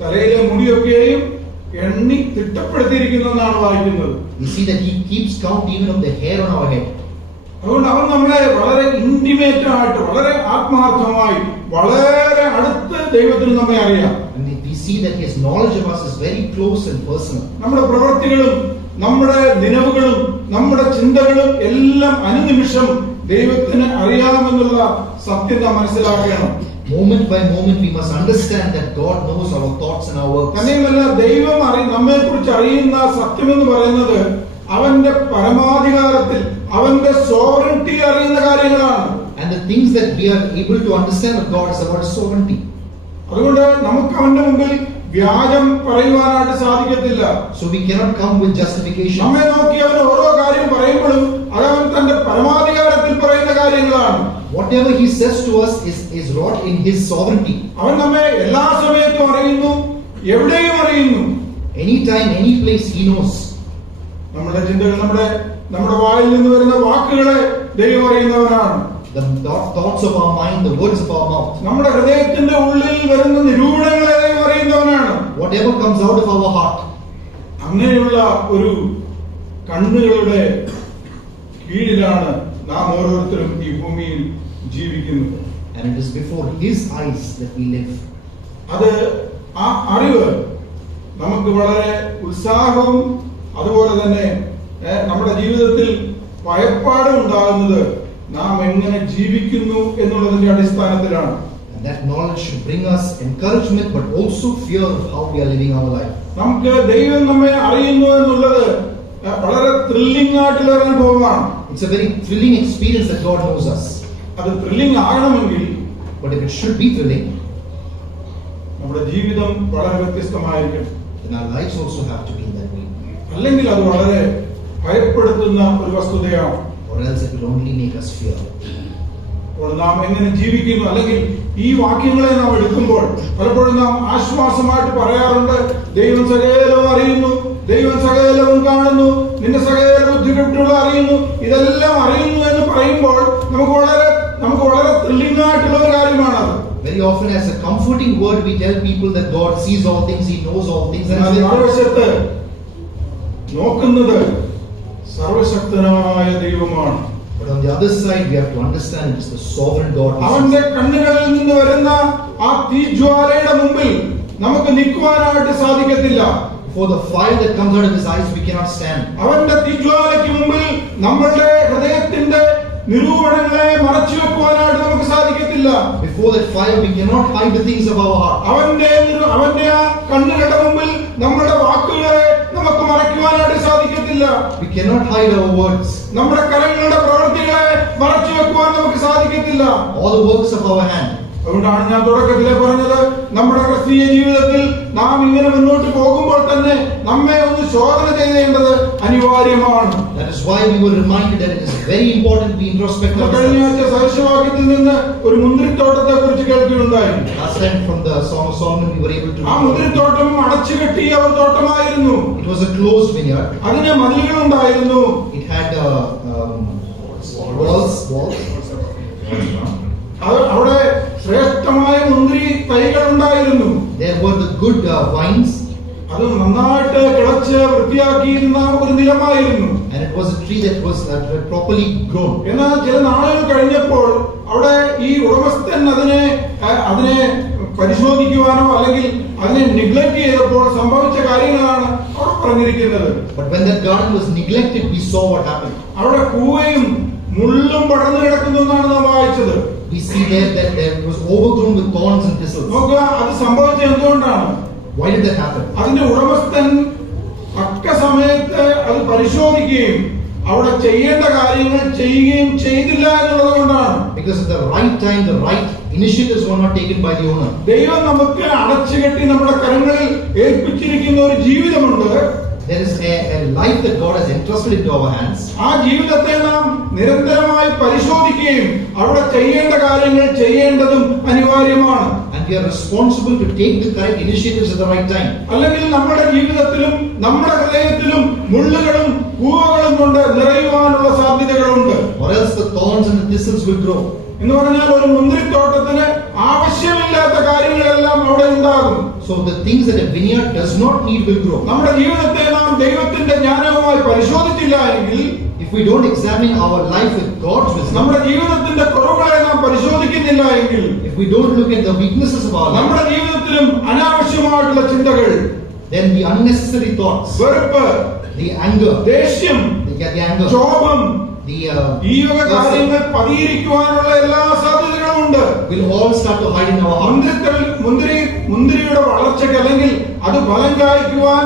തലയിലെ മുടിയൊക്കെയും എണ്ണി തിട്ടപ്പെടുത്തിയിരിക്കുന്നു എന്നാണ് വായിക്കുന്നത്. We see that he keeps count even of the hair on our head. അതുകൊണ്ട് അവൻ നമ്മളെ വളരെ ഇന്റിമേറ്റ് ആയിട്ട്, വളരെ ആത്മാർത്ഥമായി, വളരെ അടുത്ത് ദൈവത്തിന് നമ്മെ അറിയാം. And we see that his knowledge of us is very close and personal. നമ്മുടെ പ്രവൃത്തികളും നമ്മുടെ നിലവുകളും നമ്മുടെ ചിന്തകളും എല്ലാം അനുനിമിഷം ദൈവത്തിന് അറിയാമെന്നുള്ള സത്യം നാം മനസ്സിലാക്കണം. Moment by moment we must understand that God knows our thoughts and our works. തന്നെയുമല്ല, ദൈവം നമ്മെ കുറിച്ച് അറിയുന്ന സത്യം എന്ന് പറയുന്നത് അവന്റെ പരമാധികാരത്തിൽ, അവന്റെ സോവറിറ്റി അറിയുന്ന കാര്യങ്ങളാണ്. And the things that we are able to understand of God is about his sovereignty. അതുകൊണ്ട് നമുക്ക് അവന്റെ മുമ്പിൽ വ്യാജം പറയുവാനായിട്ട് സാധിക്കത്തില്ല. So we cannot come with justification. നമ്മെ നോക്കി അവൻ ഓരോ കാര്യം പറയുമ്പോഴും അതവൻ തന്റെ പരമാധികാരത്തിൽ പറയുന്ന കാര്യങ്ങളാണ്. Whatever he says to us is wrought in his sovereignty. അവൻ നമ്മെ എല്ലാ സമയത്തും അറിയുന്നു, എവിടെയും അറിയുന്നു. Anytime, any place he knows. നമ്മുടെ ചിന്തകൾ, നമ്മുടെ വായിൽ നിന്ന് വരുന്ന വാക്കുകളെ ദൈവം അറിയുന്നവനാണ്. The thoughts of our mind, the words of our mouth. നമ്മുടെ ഹൃദയത്തിന്റെ ഉള്ളിൽ വരുന്ന നിരൂപണങ്ങളെ ദൈവം അറിയുന്നവനാണ്. Whatever comes out of our heart. അങ്ങനെയുള്ള ഒരു കണ്ണുകളുടെ കീഴിലാണ് നാം ഓരോരുത്തരും ഈ ഭൂമിയിൽ ജീവിക്കുന്നത്. And it is before his eyes that we live. അത് ആ അറിവ് നമുക്ക് വളരെ ഉത്സാഹവും അതുപോലെ തന്നെ നമ്മുടെ ജീവിതത്തിൽ ഭയപ്പാടും ഉണ്ടാകുന്നത് നാം എങ്ങനെ ജീവിക്കുന്നു എന്നുള്ളതിന്റെ അടിസ്ഥാനത്തിലാണ്. And that knowledge should bring us encouragement but also fear of how we are living our life. നമുക്ക് ദൈവം നമ്മെ അറിയുന്നു എന്നുള്ളത് വളരെ ത്രില്ലിംഗ് ആയിട്ടുള്ള ഒരു അനുഭവമാണ്. It's a very thrilling experience that God knows us. അത് ത്രില്ലിംഗ് ആകണമെങ്കിൽ, But if it should be thrilling, നമ്മുടെ ജീവിതം വളരെ വ്യത്യസ്തമായിരിക്കും. then our lives also have to be in that way. അല്ലെങ്കിൽ അത് വളരെ ഭയപ്പെടുത്തുന്ന ഒരു വസ്തുതയാണ്. Or else it will only make us fear. അപ്പോൾ നാം എങ്ങനെ ജീവിക്കുന്നു, അല്ലെങ്കിൽ ഈ വാക്യങ്ങളെ നാം എടുക്കുമ്പോൾ പലപ്പോഴും നാം ആശ്വാസമായിട്ട് പറയാറുണ്ട്, ദൈവം സകലവും അറിയുന്നു, ദൈവം സകലവും കാണുന്നു, നിന്റെ സകല ബുദ്ധിമുട്ടുകൾ അറിയുന്നു. ഇതെല്ലാം അറിയുന്നു എന്ന് പറയുമ്പോൾ നമുക്ക് വളരെ ത്രില്ലിംഗ് ആയിട്ടുള്ള ഒരു കാര്യമാണത്. Very often as a comforting word we tell people that God sees all things, He knows all things. മറുവശത്ത് നോക്കുന്നത് സർവശക്തനായ ദൈവമാണ്. But on the other side we have to understand it is the sovereign God. അവന്റെ കണ്ണുകളിൽ നിന്ന് വരുന്ന ആ തീജ്വാലയുടെ മുമ്പിൽ നമുക്ക് നിൽക്കുവാനായിട്ട് സാധിക്കത്തില്ല. For the fire that comes out of His eyes we cannot stand. അവന്റെ തീജ്വാലയ്ക്ക് മുമ്പിൽ നമ്മളുടെ ഹൃദയത്തിന്റെ നിരൂപണങ്ങളെ മറച്ചു വെക്കുവാനായിട്ട് നമുക്ക് സാധിക്കത്തില്ല. Before that fire we cannot hide the things of our heart. അവന്റെ ആ കണ്ണുകളുടെ മുമ്പിൽ നമ്മുടെ വാക്കുകളെ നമുക്ക് മറയ്ക്കുവാനായിട്ട് സാധിക്കത്തില്ല. We cannot hide our words. നമ്മുടെ കരങ്ങളുടെ പ്രവൃത്തികളെ മറച്ചു വെക്കുവാൻ നമുക്ക് സാധിക്കത്തില്ല. All the works of our hand. അതുകൊണ്ടാണ് ഞാൻ തുടക്കത്തിലെ പറഞ്ഞത്, നമ്മുടെ ക്രിസ്തീയ ജീവിതത്തിൽ നാം ഇങ്ങനെ മുന്നോട്ട് പോകുമ്പോൾ തന്നെ നമ്മെ ഒന്ന് ശോധന ചെയ്യേണ്ടത് അനിവാര്യമാണ്. That is why we were reminded that it is very important we introspect കഴിഞ്ഞ ourselves. ആഴ്ച സദൃശവാക്യത്തിൽ നിന്ന് ഒരു മുന്തിരിത്തോട്ടത്തെ കുറിച്ച് കേൾക്കുകയുണ്ടായി. Last time from the Song of Solomon we were able to ആ മുന്തിരിത്തോട്ടം അടച്ചുകെട്ടിയ ഒരു തോട്ടമായിരുന്നു. It was a closed vineyard. അതിന് മതിലുകളുണ്ടായിരുന്നു. It had walls. അവിടെ ശ്രേഷ്ഠമായ മുന്തിരി തൈകൾ ഉണ്ടായിരുന്നു. There were the good vines. അത് നന്നായിട്ട് കിളച്ച് വൃത്തിയാക്കിയിരുന്ന ഒരു നിലമായിരുന്നു. And it was a tree that was properly grown. എന്നാൽ ചില നാളുകൾ കഴിഞ്ഞപ്പോൾ അവിടെ ഈ ഉടമസ്ഥൻ അതിനെ പരിശോധിക്കുവാനോ അല്ലെങ്കിൽ അതിനെ നെഗ്ലക്ട് ചെയ്തപ്പോൾ സംഭവിച്ച കാര്യങ്ങളാണ് അവിടെ പറഞ്ഞിരിക്കുന്നത്. But when that garden was neglected, we saw what happened. അവിടെ കൂവയും മുള്ളും പടർന്നു കിടക്കുന്നു എന്നാണ് നാം വായിച്ചത്. We see there that it was overgrown with thorns and thistles. നോക്കുക, അത് സംഭവിച്ചത് എന്തുകൊണ്ടാണ്? Why did that happen? അതിന്റെ ഉടമസ്ഥൻ തക്ക സമയത്ത് അത് പരിശോധിക്കുകയും അവിടെ ചെയ്യേണ്ട കാര്യങ്ങൾ ചെയ്യുകയും ചെയ്തില്ല എന്നുള്ളത് കൊണ്ടാണ്. Because at the right time, the right initiatives were not taken by the owner. ദൈവം നമുക്ക് അടച്ചുകെട്ടി നമ്മുടെ കരങ്ങളിൽ ഏൽപ്പിച്ചിരിക്കുന്ന ഒരു ജീവിതമുണ്ട്. There is a life that God has entrusted into our hands. ആ ജീവിതത്തെ നാം നിരന്തരമായി പരിശോധിക്കുകയും അവിടെ ചെയ്യേണ്ട കാര്യങ്ങൾ ചെയ്യേണ്ടതും അനിവാര്യമാണ്. And we are responsible to take the correct initiatives at the right time. അല്ലെങ്കിൽ നമ്മുടെ ജീവിതത്തിലും നമ്മുടെ ഹൃദയത്തിലും മുള്ളുകളും പൂവുകളും കൊണ്ട് നിറയുവാനുള്ള സാധ്യതകളുണ്ട്. Or else the thorns and the thistles will grow. എന്ന് പറഞ്ഞാൽ ഒരു മുന്തിരിത്തോട്ടത്തിന് ആവശ്യമില്ലാത്ത കാര്യങ്ങളെല്ലാം അവിടെ ഉണ്ടാകും. So the things that a vineyard does not need will grow. നമ്മുടെ ജീവിതത്തെ നാം ദൈവത്തിന്റെ ജ്ഞാനവുമായി പരിശോധിച്ചില്ല എങ്കിൽ, If we don't examine our life with God's wisdom, നമ്മുടെ ജീവിതത്തിന്റെ കുറവുകളെ നാം പരിശോധിക്കുന്നില്ല എങ്കിൽ, if we don't look at the weaknesses of our life, നമ്മുടെ ജീവിതത്തിലും അനാവശ്യമായിട്ടുള്ള ചിന്തകൾ, then the unnecessary thoughts, വെറുപ്പ്, the anger, ദേഷ്യം, the anger, ക്ഷോഭം, ഈ വക കാര്യങ്ങൾ പതിയിരിക്കുവാനുള്ള എല്ലാ സാധ്യതകളും ഉണ്ട്. will all start to hide in our heart. മുന്തിരിയുടെ വളർച്ചയ്ക്ക് അല്ലെങ്കിൽ അത് ഫലം കായ്ക്കുവാൻ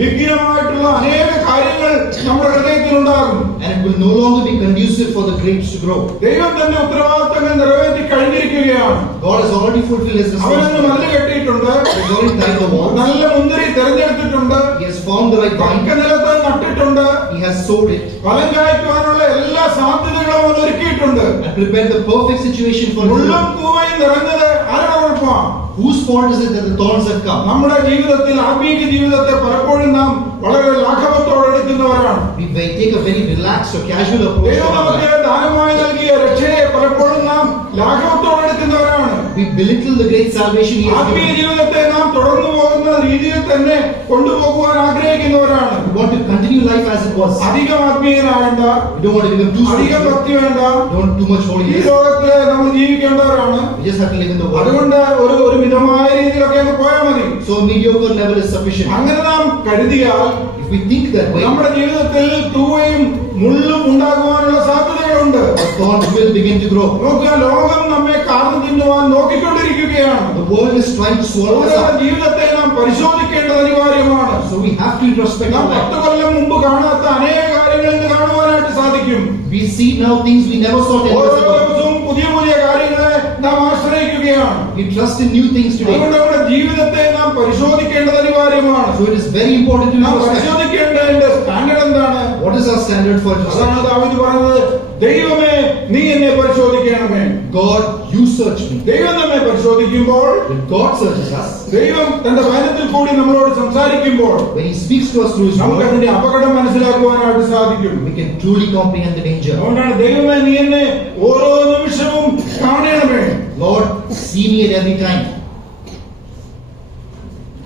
വിഘ്നമായിട്ടുള്ള അനേക കാര്യങ്ങൾ നമ്മുടെ ഹൃദയത്തിൽ ഉണ്ടാകും. And it will no longer be conducive for the grapes to grow. ദൈവം തന്നെ ഉത്തരവാദിത്തങ്ങൾ നിറവേറ്റി കഴിഞ്ഞിരിക്കുകയാണ്. God has already fulfilled His അവനൊന്ന് responsibility. മതിൽ കെട്ടിയിട്ടുണ്ട്. He has already tied the wall. നല്ല മുന്തിരി തെരഞ്ഞെടുത്തിട്ടുണ്ട്. He has found the right pucca vine. നിലത്ത് നട്ടിട്ടുണ്ട്. He has sowed it ഫലം കായ്ക്കുവാനുള്ള എല്ലാ സാധ്യതകളും അവൻ ഒരുക്കിയിട്ടുണ്ട്. and prepared the perfect situation for മുള്ളും it. പൂവയും നിറഞ്ഞത് ആരുടെ കുഴപ്പമാണ്? Whose fault is it that the thorns have come? നമ്മുടെ ജീവിതത്തിൽ ആത്മീയ ജീവിതത്തെ പലപ്പോഴും നാം വളരെ ലാഘവത്തോടെ എടുക്കുന്നവരാണ്. We may take a very relaxed or casual approach to ദൈവം our നമുക്ക് life. ദാനമായി നൽകിയ രക്ഷയെ പലപ്പോഴും നാം ലാഘവത്തോടെ എടുക്കുന്നവരാണ്. We belittle the great salvation He has ആത്മീയ given. ജീവിതത്തെ നാം തുടർന്നു പോകുന്ന രീതിയിൽ തന്നെ കൊണ്ടുപോകുവാൻ ആഗ്രഹിക്കുന്നവരാണ്. We want to continue life as it was. അധികം ആത്മീയനാവേണ്ട, We don't want to become too അധികം spiritual. ഭക്തി വേണ്ട. We don't want too much ഈ holiness. ലോകത്തില് നമ്മൾ ജീവിക്കേണ്ടവരാണ്. We just have to live in the world. അതുകൊണ്ട് ഒരു മിതമായ രീതിയിലൊക്കെ അങ്ങ് പോയാൽ മതി. So a mediocre level is sufficient. അങ്ങനെ നാം കരുതിയാൽ If we think that way, നമ്മുടെ ജീവിതത്തിൽ തൂവയും മുള്ളും ഉണ്ടാകുവാനുള്ള സാധ്യതകളുണ്ട്. thorns will begin to grow. നോക്കുക, ലോകം നമ്മെ കാർന്നു തിന്നുവാൻ നോക്കിക്കൊണ്ടിരിക്കുകയാണ്. The world is trying to swallow us നമ്മുടെ up. ജീവിതത്തെ നാം പരിശോധിക്കേണ്ടത് അനിവാര്യമാണ്. So we have to introspect നാം our life. 10 കൊല്ലം മുമ്പ് കാണാത്ത അനേക കാര്യങ്ങൾ ഇന്ന് കാണുവാനായിട്ട് സാധിക്കും. We see now things we never saw 10 ഓരോ years ago. ദിവസവും പുതിയ പുതിയ കാര്യങ്ങളെ നാം ആശ്രയിക്കുകയാണ്. We trust in new things today. അതുകൊണ്ട് നമ്മുടെ ജീവിതത്തെ നാം പരിശോധിക്കേണ്ടത് അനിവാര്യമാണ്. So it is very important to നാം introspect. പരിശോധിക്കേണ്ടതിന്റെ സ്റ്റാൻഡേർഡ് എന്താണ്? What is our standard for അതാണ് introspection? ദാവീദ് പറഞ്ഞത്, ദൈവമേ നീ എന്നെ പരിശോധിക്കണമേ. God, you search me. ദൈവം നമ്മെ പരിശോധിക്കുമ്പോൾ, When God searches us, ദൈവം തന്റെ വചനത്തിൽ കൂടി നമ്മളോട് സംസാരിക്കുമ്പോൾ when He speaks to us through His നമുക്ക് word, അതിന്റെ അപകടം മനസ്സിലാക്കുവാനായിട്ട് സാധിക്കും. we can truly comprehend the danger. അതുകൊണ്ടാണ് ദൈവമേ നീ എന്നെ ഓരോ നിമിഷവും കാണണമേ. Lord, see me at every time.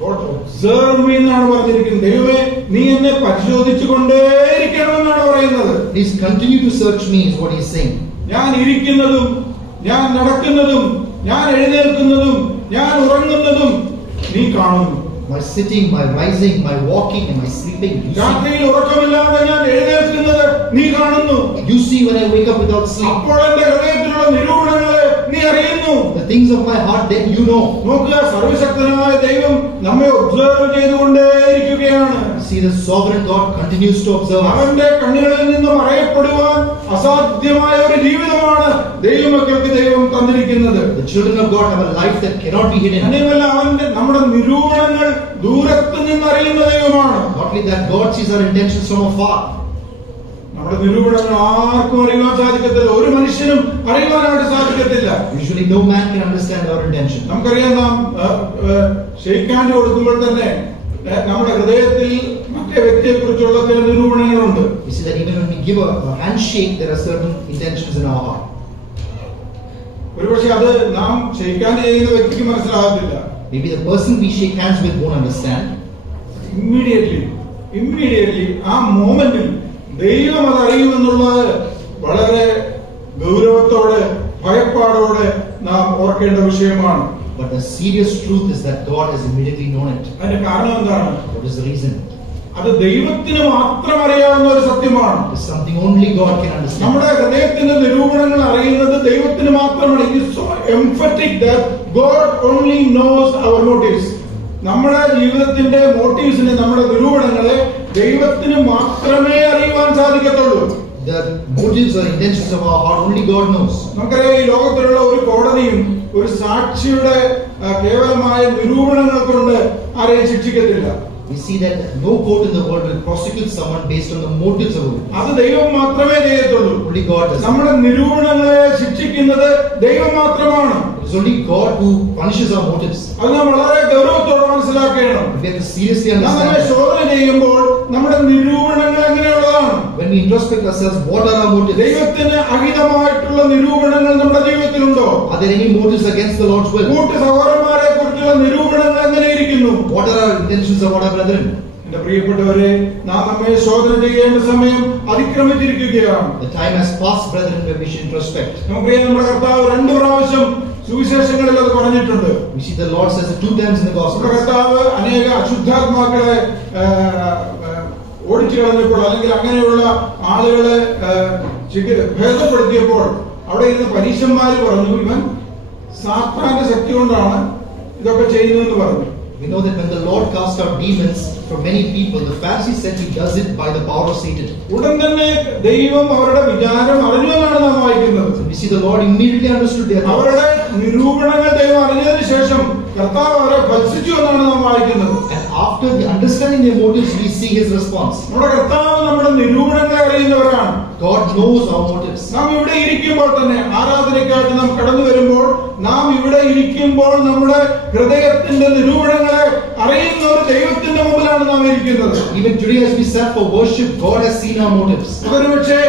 God observe me എന്നാണ് പറഞ്ഞിരിക്കുന്നത്. ദൈവമേ നീ എന്നെ പരിശോധിച്ചു കൊണ്ടേയിരിക്കണമെന്നാണ് പറയുന്നത്. Please continue to search me is what He's saying. ഞാൻ ഇരിക്കുന്നതും ഞാൻ നടക്കുന്നതും ഞാൻ എഴുന്നേൽക്കുന്നതും ഞാൻ ഉറങ്ങുന്നതും നീ കാണുന്നു. My sitting, my rising, my walking, and my sleeping. രാത്രിയിൽ ഉറക്കമില്ലാതെ ഞാൻ എഴുന്നേൽക്കുന്നത് നീ കാണുന്നു. You see when I wake up without sleep. അപ്പോൾ എന്റെ ഹൃദയത്തിലുള്ള നിരൂപണങ്ങളെ നീ അറിയുന്നു. The things of my heart, then you know. നോക്കുക, സർവശക്തനായ ദൈവം നമ്മെ observe ചെയ്തുകൊണ്ടേയിരിക്കുകയാണ്. See, the sovereign God continues to observe us. അവന്റെ കണ്ണുകളിൽ നിന്നും മറയപ്പെടുവാൻ അസാധ്യമായ ഒരു ജീവിതമാണ് ദൈവമക്കൾക്ക് ദൈവം തന്നിരിക്കുന്നത്. The children of God have a life that cannot be hidden. അങ്ങനെയല്ല, അവന്റെ നമ്മുടെ നിരൂപണങ്ങൾ ദൂരത്ത് നിന്ന് അറിയുന്ന ദൈവമാണ്. Not only that, God sees our intentions from afar. നമ്മുടെ നിരൂപണങ്ങൾ ആർക്കും അറിയുവാൻ സാധിക്കത്തില്ല. ഒരു മനുഷ്യനും അറിയുവാനായിട്ട് സാധിക്കത്തില്ല. Usually no man can understand our intention. നമുക്കറിയാം, നാം ഷെയ്ക്ക് ഹാൻഡ് കൊടുക്കുമ്പോൾ തന്നെ നമ്മുടെ ഹൃദയത്തിൽ മറ്റേ വ്യക്തിയെ കുറിച്ചുള്ള ചില നിരൂപണങ്ങളുണ്ട്. We see that even when we give a handshake, there are certain intentions in our heart. ഒരുപക്ഷെ അത് നാം ഷെയ്ക്ക് ഹാൻഡ് ചെയ്യുന്ന വ്യക്തിക്ക് മനസ്സിലാകത്തില്ല. Maybe the person we shake hands with won't understand. Immediately ആ മോമെന്റിൽ ദൈവം അത് അറിയുമെന്നുള്ളത് വളരെ ഗൗരവത്തോടെ ഭയപ്പാടോടെ നാം ഓർക്കേണ്ട വിഷയമാണ്. But the serious truth is that God has immediately known it. അതിന്റെ കാരണം എന്താണ്? What is the reason? അത് ദൈവത്തിന് മാത്രം അറിയാവുന്ന ഒരു സത്യമാണ്. It is something only God can understand. നമ്മുടെ ഹൃദയത്തിന്റെ നിരൂപണങ്ങൾ അറിയുന്നത് ദൈവത്തിന് മാത്രമാണ്. It is so emphatic that God only knows our motives. നമ്മുടെ ജീവിതത്തിന്റെ മോട്ടീവ്സിനെ, നമ്മുടെ നിരൂപണങ്ങളെ ദൈവത്തിന് മാത്രമേ അറിയുവാൻ സാധിക്കത്തുള്ളൂ. The motives or intentions of our heart only God knows. നമുക്കറിയാം, ഈ ലോകത്തിലുള്ള ഒരു കോടതിയും ഒരു സാക്ഷിയുടെ കേവലമായ നിരൂപണങ്ങൾ കൊണ്ട് ആരെയും ശിക്ഷിക്കത്തില്ല. We see that no court in the world will prosecute someone based on the motives of a witness. അത് ദൈവം മാത്രമേ ചെയ്യത്തുള്ളൂ. Only God does. നമ്മുടെ നിരൂപണങ്ങളെ ശിക്ഷിക്കുന്നത് ദൈവം മാത്രമാണ്. It is only God who punishes our motives. അത് നാം വളരെ ഗൗരവത്തോടെ മനസ്സിലാക്കണം. We have to seriously നാം നമ്മെ understand. ശോധന ചെയ്യുമ്പോൾ നമ്മുടെ നിരൂപണങ്ങൾ എങ്ങനെയുള്ളതാണ്? When we introspect ourselves, what are our motives? ദൈവത്തിന് അഹിതമായിട്ടുള്ള നിരൂപണങ്ങൾ നമ്മുടെ ജീവിതത്തിലുണ്ടോ? Are there any motives against the Lord's will? കൂട്ടു സഹോദരന്മാരെ കുറിച്ചുള്ള നിരൂപണങ്ങൾ എങ്ങനെയിരിക്കുന്നു? What are our intentions of our brethren? എന്റെ പ്രിയപ്പെട്ടവരെ, നാം നമ്മെ ശോധന ചെയ്യേണ്ട സമയം അതിക്രമിച്ചിരിക്കുകയാണ്. The time has passed, brethren, where we should introspect. നമുക്കറിയാം, നമ്മുടെ കർത്താവ് 2 പ്രാവശ്യം സുവിശേഷങ്ങളിൽ അത് പറഞ്ഞിട്ടുണ്ട്. We see the Lord says it 2 times in the നമ്മുടെ Gospels. കർത്താവ് അനേക അശുദ്ധാത്മാക്കളെ ഓടിച്ചു കളഞ്ഞപ്പോൾ, അല്ലെങ്കിൽ അങ്ങനെയുള്ള ആളുകളെ ഭേദപ്പെടുത്തിയപ്പോൾ അവിടെ ഇരുന്ന പരീശന്മാര് പറഞ്ഞു, ഇവൻ സാത്താന്റെ ശക്തി കൊണ്ടാണ് ഇതൊക്കെ ചെയ്യുന്നതെന്ന് പറഞ്ഞു. We know that when the Lord cast out demons from many people, the Pharisees said He does it by the power of Satan. ഉടൻ തന്നെ ദൈവം അവരുടെ വിചാരം അറിഞ്ഞു എന്നാണ് നാം വായിക്കുന്നത്. So we see the Lord immediately understood their thoughts. അവരുടെ നിരൂപണങ്ങൾ ദൈവം അറിഞ്ഞതിന് ശേഷം കർത്താവ് അവരെ ഭത്സിച്ചു എന്നാണ് നാം വായിക്കുന്നത്. And after the understanding their motives, we see His response. നമ്മുടെ കർത്താവ് നമ്മുടെ നിരൂപണങ്ങളെ അറിയുന്നവരാണ്. God knows our motives. നാം ഇവിടെ ഇരിക്കുമ്പോൾ തന്നെ, ആരാധനയ്ക്കായിട്ട് നാം കടന്നു വരുമ്പോൾ, നാം ഇവിടെ ഇരിക്കുമ്പോൾ നമ്മുടെ ഹൃദയത്തിന്റെ നിരൂപണങ്ങളെ അറിയുന്ന ഒരു ദൈവത്തിന്റെ മുമ്പിലാണ് നാം ഇരിക്കുന്നത്. Even today as we sat for worship, God has seen our motives. അതൊരു പക്ഷേ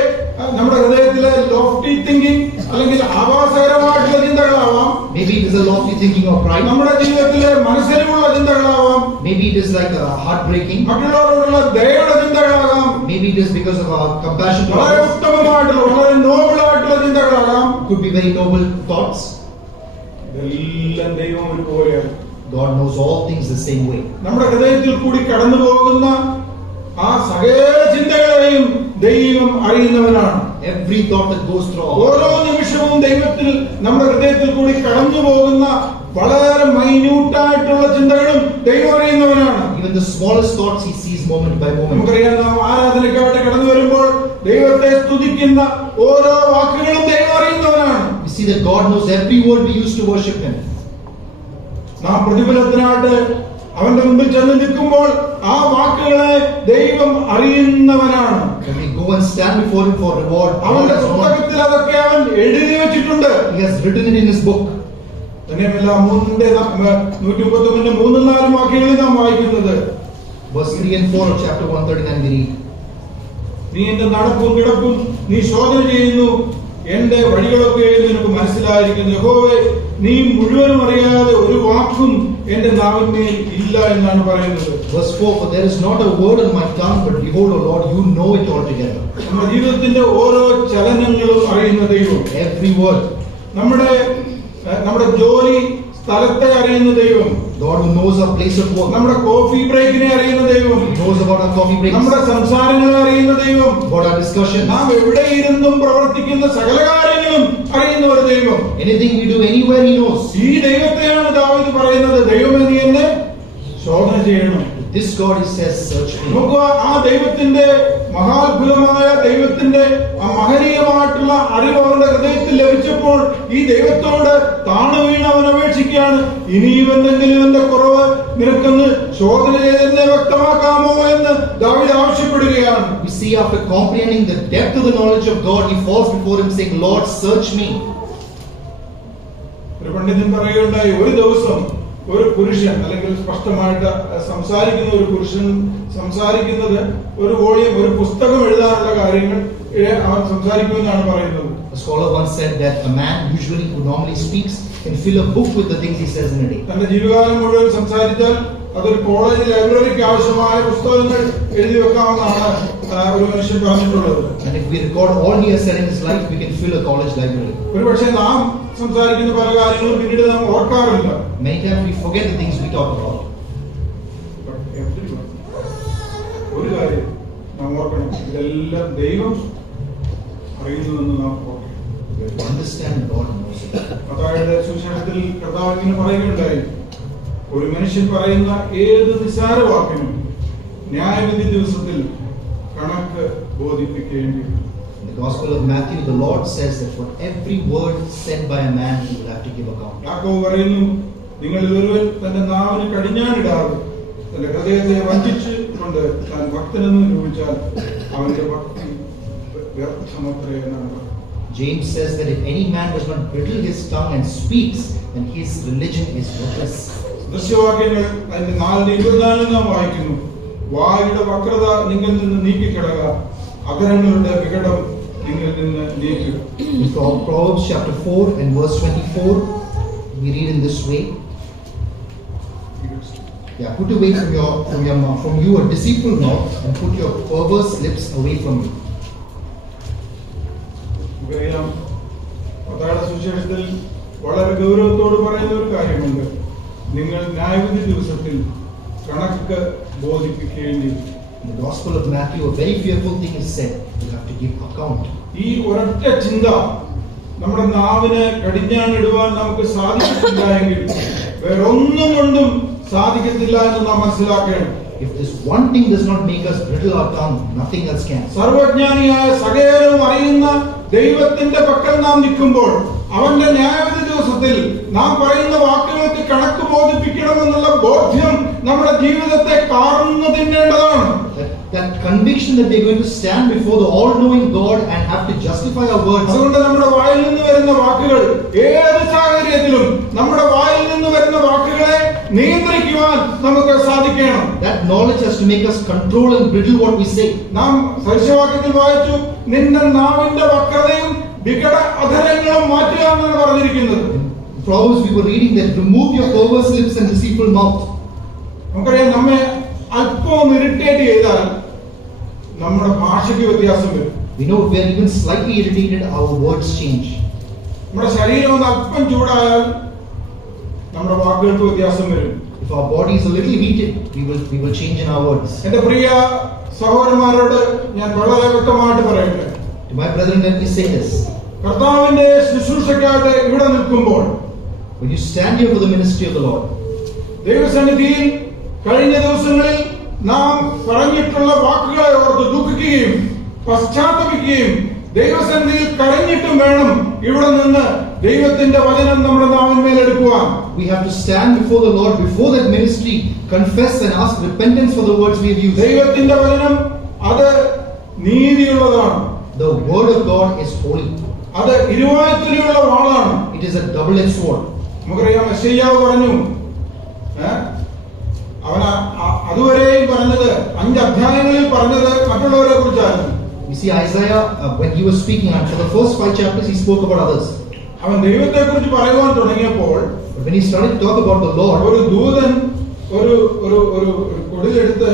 നമ്മുടെ ഹൃദയത്തിലെ ലോഫ്റ്റി തിങ്കിങ് അല്ലെങ്കിൽ ആവാസകരമായിട്ടുള്ള ചിന്തകളാവാം. Maybe it is a lofty thinking of pride. നമ്മുടെ ജീവിതത്തിലെ മനസ്സിലുള്ള ചിന്തകളാവാം. Maybe it is like heartbreaking. മറ്റുള്ളവരോടുള്ള ദയയുടെ ചിന്തകളാകാം. Maybe it is because of our compassion to വളരെ others. ഉത്തമമായിട്ടുള്ള, വളരെ നോബിളായിട്ടുള്ള ചിന്തകളാകാം. Could be very noble thoughts. ഇതെല്ലാം ദൈവം ഒരുപോലെയാണ്. God knows all things the same way. നമ്മുടെ ഹൃദയത്തിൽ കൂടി കടന്നു പോകുന്ന ആ സകല ചിന്തകളെയും ദൈവം അറിയുന്നവനാണ്. Every thought that goes through our ഓരോ നിമിഷവും ദൈവത്തിൽ നമ്മുടെ ഹൃദയത്തിൽ കൂടി കടന്നു പോകുന്ന വളരെ മൈന്യൂട്ടായിട്ടുള്ള ചിന്തകളും ദൈവം അറിയുന്നവനാണ്. even the smallest thoughts He sees moment by moment. നമുക്കറിയാം, നാം ആരാധനയ്ക്കായിട്ട് കടന്നു വരുമ്പോൾ ദൈവത്തെ സ്തുതിക്കുന്ന ഓരോ വാക്കുകളും ദൈവം അറിയുന്നവനാണ്. We see that God knows every word we use to worship Him. നാം പ്രതിഫലത്തിനായിട്ട് അവന്റെ മുമ്പിൽ ചെന്ന് നിൽക്കുമ്പോൾ ആ വാക്കുകളെ ദൈവം അറിയുന്നവനാണ്. When we go and stand before Him for reward, അവന്റെ പുസ്തകത്തിൽ അതൊക്കെ അവൻ എഴുതി വെച്ചിട്ടുണ്ട്. He has written it in His book. തന്നെയുമല്ല 139 വാക്യങ്ങളിൽ നാം വായിക്കുന്നത്, Verse 3 and 4 of chapter 139 we read, നീ എന്റെ നടപ്പും കിടപ്പും നീ ശോധന ചെയ്യുന്നു, എന്റെ വഴികളൊക്കെ നിനക്ക് മനസ്സിലായിരിക്കുന്നു. യഹോവേ, നീ മുഴുവനും അറിയാതെ ഒരു വാക്കും എന്റെ നാവിന്മേൽ ഇല്ല എന്നാണ് പറയുന്നത്. Verse 4, for there is not a word on my tongue, but behold, O Lord, you know it altogether. നമ്മുടെ ജീവിതത്തിന്റെ ഓരോ ചലനങ്ങളും അറിയുന്ന ദൈവം. Every word. നമ്മുടെ ജോലി സ്ഥലത്തെ അറിയുന്ന ദൈവം. God who knows our place of work. നമ്മുടെ കോഫി ബ്രേക്കിനെ അറിയുന്ന ദൈവം. He knows about our coffee breaks. നമ്മുടെ സംസാരങ്ങളെ അറിയുന്ന ദൈവം. About our discussions. നാം എവിടെ ഇരുന്നും പ്രവർത്തിക്കുന്ന സകല കാര്യങ്ങളും അറിയുന്ന ഒരു ദൈവം. Anything we do anywhere He knows. ഈ ദൈവത്തെയാണ് ദാവീദ് പറയുന്നത്, ദൈവമേ നീ എന്നെ ശോധന ചെയ്യണം. This God He says, search me. നമുക്ക് ആ ദൈവത്തിന്റെ മഹാത്ഭുതമായ ദൈവത്തിന്റെ ആ മഹനീയമായിട്ടുള്ള അറിവ് അവന്റെ ഹൃദയത്തിൽ ലഭിച്ചപ്പോൾ ഈ ദൈവത്തോട് താണു വീണ് അവൻ അപേക്ഷിക്കുകയാണ്, ഇനിയും എന്തെങ്കിലും എന്റെ കുറവ് നിനക്കൊന്ന് ശോധന ചെയ്തെന്നെ വ്യക്തമാക്കാമോ എന്ന് ദാവീദ് ആവശ്യപ്പെടുകയാണ്. We see after comprehending the depth of the knowledge of God, he falls before Him saying, Lord, search me. ഒരു പണ്ഡിതൻ പറയുകയുണ്ടായി, ഒരു ദിവസം ഒരു പുരുഷൻ അല്ലെങ്കിൽ സ്പഷ്ടമായിട്ട് സംസാരിക്കുന്ന ഒരു പുരുഷൻ സംസാരിക്കുന്നത് ഒരു വോളിയം, ഒരു പുസ്തകം എഴുതാനുള്ള കാര്യങ്ങൾ അവൻ സംസാരിക്കുമെന്നാണ് പറയുന്നത്. A scholar once said that a man usually who normally speaks can fill a book with the things he says in a day. തന്റെ ജീവിതകാലം മുഴുവൻ സംസാരിച്ചാൽ അതൊരു കോളേജ് ലൈബ്രറിക്ക് ആവശ്യമായ പുസ്തകങ്ങൾ എഴുതി വെക്കാമെന്നാണ് ഒരു മനുഷ്യൻ പറഞ്ഞിട്ടുള്ളത്. And if we record all he has said in his life, we can fill a college library. ഒരു പക്ഷേ നാം സംസാരിക്കുന്ന പല കാര്യങ്ങളും പിന്നീട് നാം ഓർക്കാറില്ല. Many times we forget the things we talk about. ഒരു കാര്യം നാം ഓർക്കണം, ഇതെല്ലാം ദൈവം അറിയുന്നുവെന്ന് നാം ഓർക്കണം. We have to understand God knows it. അതായത് സുവിശേഷത്തിൽ കർത്താവ് ഇങ്ങനെ പറയുകയുണ്ടായി, ഒരു മനുഷ്യൻ പറയുന്ന ഏത് നിസ്സാര വാക്കിനും ന്യായവിധി ദിവസത്തിൽ കണക്ക് ബോധിപ്പിക്കേണ്ടിയിരുന്നു. In the Gospel of Matthew, the Lord says that for every word said by a man, he will have to give account. യാക്കോബ് പറയുന്നു, നിങ്ങൾ ഒരുവൻ തന്റെ നാവിന് കടിഞ്ഞാണിടാതെ തന്റെ ഹൃദയത്തെ വഞ്ചിച്ച് കൊണ്ട് താൻ ഭക്തനെന്ന് നിരൂപിച്ചാൽ അവന്റെ ഭക്തി വ്യർത്ഥമത്രേ എന്നാണ് പറയുന്നത്. James says that if any man does not bridle his tongue and speaks, then his religion is worthless. ദൃശ്യവാക്യങ്ങൾ അതിന്റെ 4:24 നാം വായിക്കുന്നു, വായുടെ വക്രത നിങ്ങൾ നിന്ന് നീക്കിക്കളക, അധരങ്ങളുടെ വികടം നിങ്ങൾ നിന്ന് നീക്കുക. In Proverbs chapter 4 and verse 24, we read in this way. Yeah, put away from you a deceitful mouth, and put your perverse lips away from you. നമുക്കറിയാം, മത്തായിയുടെ സുവിശേഷത്തിൽ വളരെ ഗൗരവത്തോട് പറയുന്ന ഒരു കാര്യമുണ്ട്, നിങ്ങൾ ന്യായവിധി ദിവസത്തിൽ കണക്ക് ബോധിപ്പിക്കേണ്ടി. In the Gospel of Matthew, a very fearful thing is said: you have to give account. ഈ ഒരൊറ്റ ചിന്ത നമ്മുടെ നാവിന് കടിഞ്ഞാണിടുവാൻ നമുക്ക് സാധിച്ചിട്ടില്ല എങ്കിൽ വേറൊന്നും കൊണ്ടും സാധിക്കത്തില്ല എന്ന് നാം മനസ്സിലാക്കണം. If this one thing does not make us bridle our tongue, nothing else can. സർവജ്ഞാനിയായ സകലവും അറിയുന്ന ദൈവത്തിന്റെ പക്കൽ നാം നിൽക്കുമ്പോൾ അവന്റെ ന്യായവിധി ദിവസത്തിൽ നാം പറയുന്ന വാക്കുകൾക്ക് കണക്ക് ബോധിപ്പിക്കണമെന്നുള്ള ബോധ്യം നമ്മുടെ ജീവിതത്തെ കാർന്നു തിന്നേണ്ടതാണ്. That conviction that we're going to stand before the all-knowing God and have to justify our words. അതുകൊണ്ട് നമ്മുടെ വായിൽ നിന്ന് വരുന്ന വാക്കുകൾ ഏത് സാഹചര്യത്തിലും നമ്മുടെ വായിൽ നിന്ന് വരുന്ന വാക്കുകളെ നിയന്ത്രിക്കുവാൻ നമുക്ക് സാധിക്കണം. That knowledge has to make us control and bridle what we say. നാം സദൃശവാക്യത്തിൽ വായിച്ചു, നിന്റെ നാവിന്റെ വക്രതയും വികട അധരങ്ങളും മാറ്റുക എന്നാണ് പറഞ്ഞിരിക്കുന്നത്. In Proverbs we were reading that remove your perverse lips and deceitful mouth. നമുക്കറിയാം, നമ്മെ അല്പം ഇറിറ്റേറ്റ് ചെയ്താൽ നമ്മുടെ ഭാഷയ്ക്ക് വ്യത്യാസം വരും. We know if we are even slightly irritated, our words change. നമ്മുടെ ശരീരം ഒന്ന് അല്പം ചൂടായാൽ നമ്മുടെ വാക്കുകൾക്ക് വ്യത്യാസം വരും. If our body is a little heated, we will change in our words. എന്റെ പ്രിയ സഹോദരന്മാരോട് ഞാൻ വളരെ വ്യക്തമായിട്ട് പറയട്ടെ. To my brethren, let me say this. കർത്താവിന്റെ ശുശ്രൂഷയ്ക്കായിട്ട് ഇവിടെ നിൽക്കുമ്പോൾ, When you stand here for the ministry of the Lord, ദൈവസന്നിധിയിൽ കഴിഞ്ഞ ദിവസങ്ങളിൽ നാം പറഞ്ഞിട്ടുള്ള വാക്കുകളെ ഓർത്ത് ദുഃഖിക്കുകയും പശ്ചാത്തപിക്കുകയും ദൈവസന്നിധിയിൽ കരഞ്ഞിട്ടും വേണം ഇവിടെ നിന്ന് ദൈവത്തിന്റെ വചനം നമ്മുടെ നാവിന്മേൽ എടുക്കുവാൻ. we have to stand before the Lord, before that ministry, confess and ask repentance for the words we have used. ദൈവത്തിന്റെ വചനം അത് നീതിയുള്ളതാണ്. The word of God is holy. അത് ഇരുവായ്ത്തലയുള്ള വാളാണ്. It is a double-edged sword. നമുക്കറിയാം, യെശയ്യാവ് പറഞ്ഞു, അവൻ അതുവരെയും പറഞ്ഞത് 5 അധ്യായങ്ങളിൽ പറഞ്ഞത് മറ്റുള്ളവരെ കുറിച്ചായിരുന്നു. You see, Isaiah, when he was speaking, and for the first 5 chapters, he spoke about others. അവൻ ദൈവത്തെ കുറിച്ച് പറയുവാൻ തുടങ്ങിയപ്പോൾ, But when he started to talk about the Lord, ഒരു ദൂതൻ ഒരു ഒരു ഒരു കൊടിലെടുത്ത്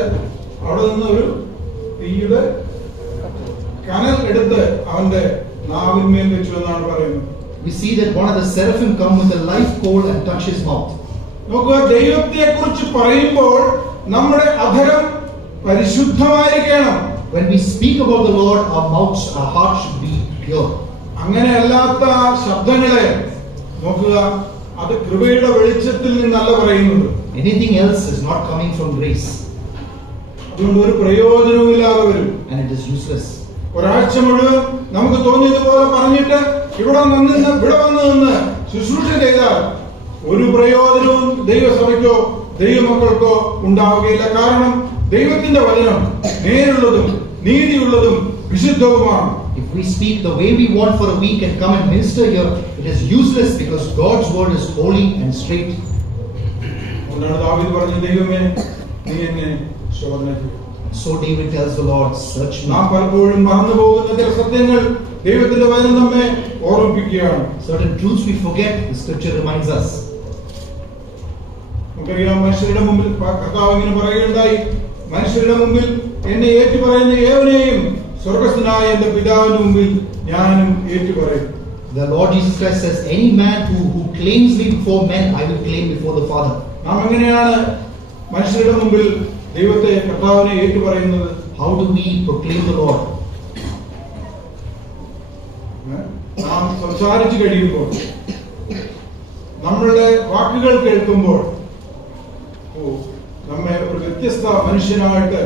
അവിടെ നിന്ന് ഒരു തീയുടെ കനൽ എടുത്ത് അവന്റെ നാവിന്മേൽ വെച്ചു എന്നാണ് പറയുന്നത്. we see that one of the seraphim come with a live coal and touch his mouth. നമുക്ക് ദൈവത്തെ കുറിച്ച് പറയുമ്പോൾ നമ്മുടെ അധരം പരിശുദ്ധമായിരിക്കണം. When we speak about the Lord, our mouths, our heart should be pure. അങ്ങനെയല്ലാത്ത ശബ്ദങ്ങളെ നോക്കുക, അത് കൃപയുടെ വെളിച്ചത്തിൽ നിന്നല്ല പറയുന്നത്. Anything else is not coming from grace, അതുകൊണ്ട് ഒരു പ്രയോജനവുമില്ലാതെ വരും. and it is useless. ഒരാഴ്ച മുഴുവൻ നമുക്ക് തോന്നിയതുപോലെ പറഞ്ഞിട്ട് ഇവിടെ വന്ന് നിന്ന് ശുശ്രൂഷ ചെയ്താൽ ഒരു പ്രയോജനവും ദൈവസഭയ്ക്കോ ദൈവമക്കൾക്കോ ഉണ്ടാവുകയില്ല. കാരണം ദൈവത്തിന്റെ വചനം നേരുള്ളതും നീതിയുള്ളതും വിശുദ്ധവുമാണ്. If we speak the way we want for a week and come and minister here, it is useless because God's word is holy and straight. അതുകൊണ്ടാണ് ദാവീദ് പറഞ്ഞത്, ദൈവമേ നീ എന്നെ ശോധന ചെയ്യൂ. So David tells the Lord, search me. നാം പലപ്പോഴും മറന്നു പോകുന്ന ചില സത്യങ്ങൾ ദൈവത്തിന്റെ വചനം നമ്മെ ഓർമ്മിപ്പിക്കുകയാണ്. Certain truths we forget, the scripture reminds us. നമുക്കറിയാം, മനുഷ്യരുടെ മുമ്പിൽ കർത്താവ് ഇങ്ങനെ പറയുകയുണ്ടായി, മനുഷ്യരുടെ മുമ്പിൽ എന്നെ ഏറ്റുപറയുന്ന ഏവനെയും സ്വർഗ്ഗസ്ഥനായ എന്റെ പിതാവിന്റെ മുമ്പിൽ ഞാനും ഏറ്റുപറയും. The Lord Jesus Christ says, any man who claims me before men, I will claim before the Father. നാം എങ്ങനെയാണ് മനുഷ്യരുടെ മുമ്പിൽ ദൈവത്തെ കർത്താവിനെ ഏറ്റുപറയുന്നത്? How do we proclaim the Lord? നാം സംസാരിച്ചു കഴിയുമ്പോൾ, നമ്മളുടെ വാക്കുകൾ കേൾക്കുമ്പോൾ, നമ്മെ ഒരു വ്യത്യസ്ത മനുഷ്യനായിട്ട്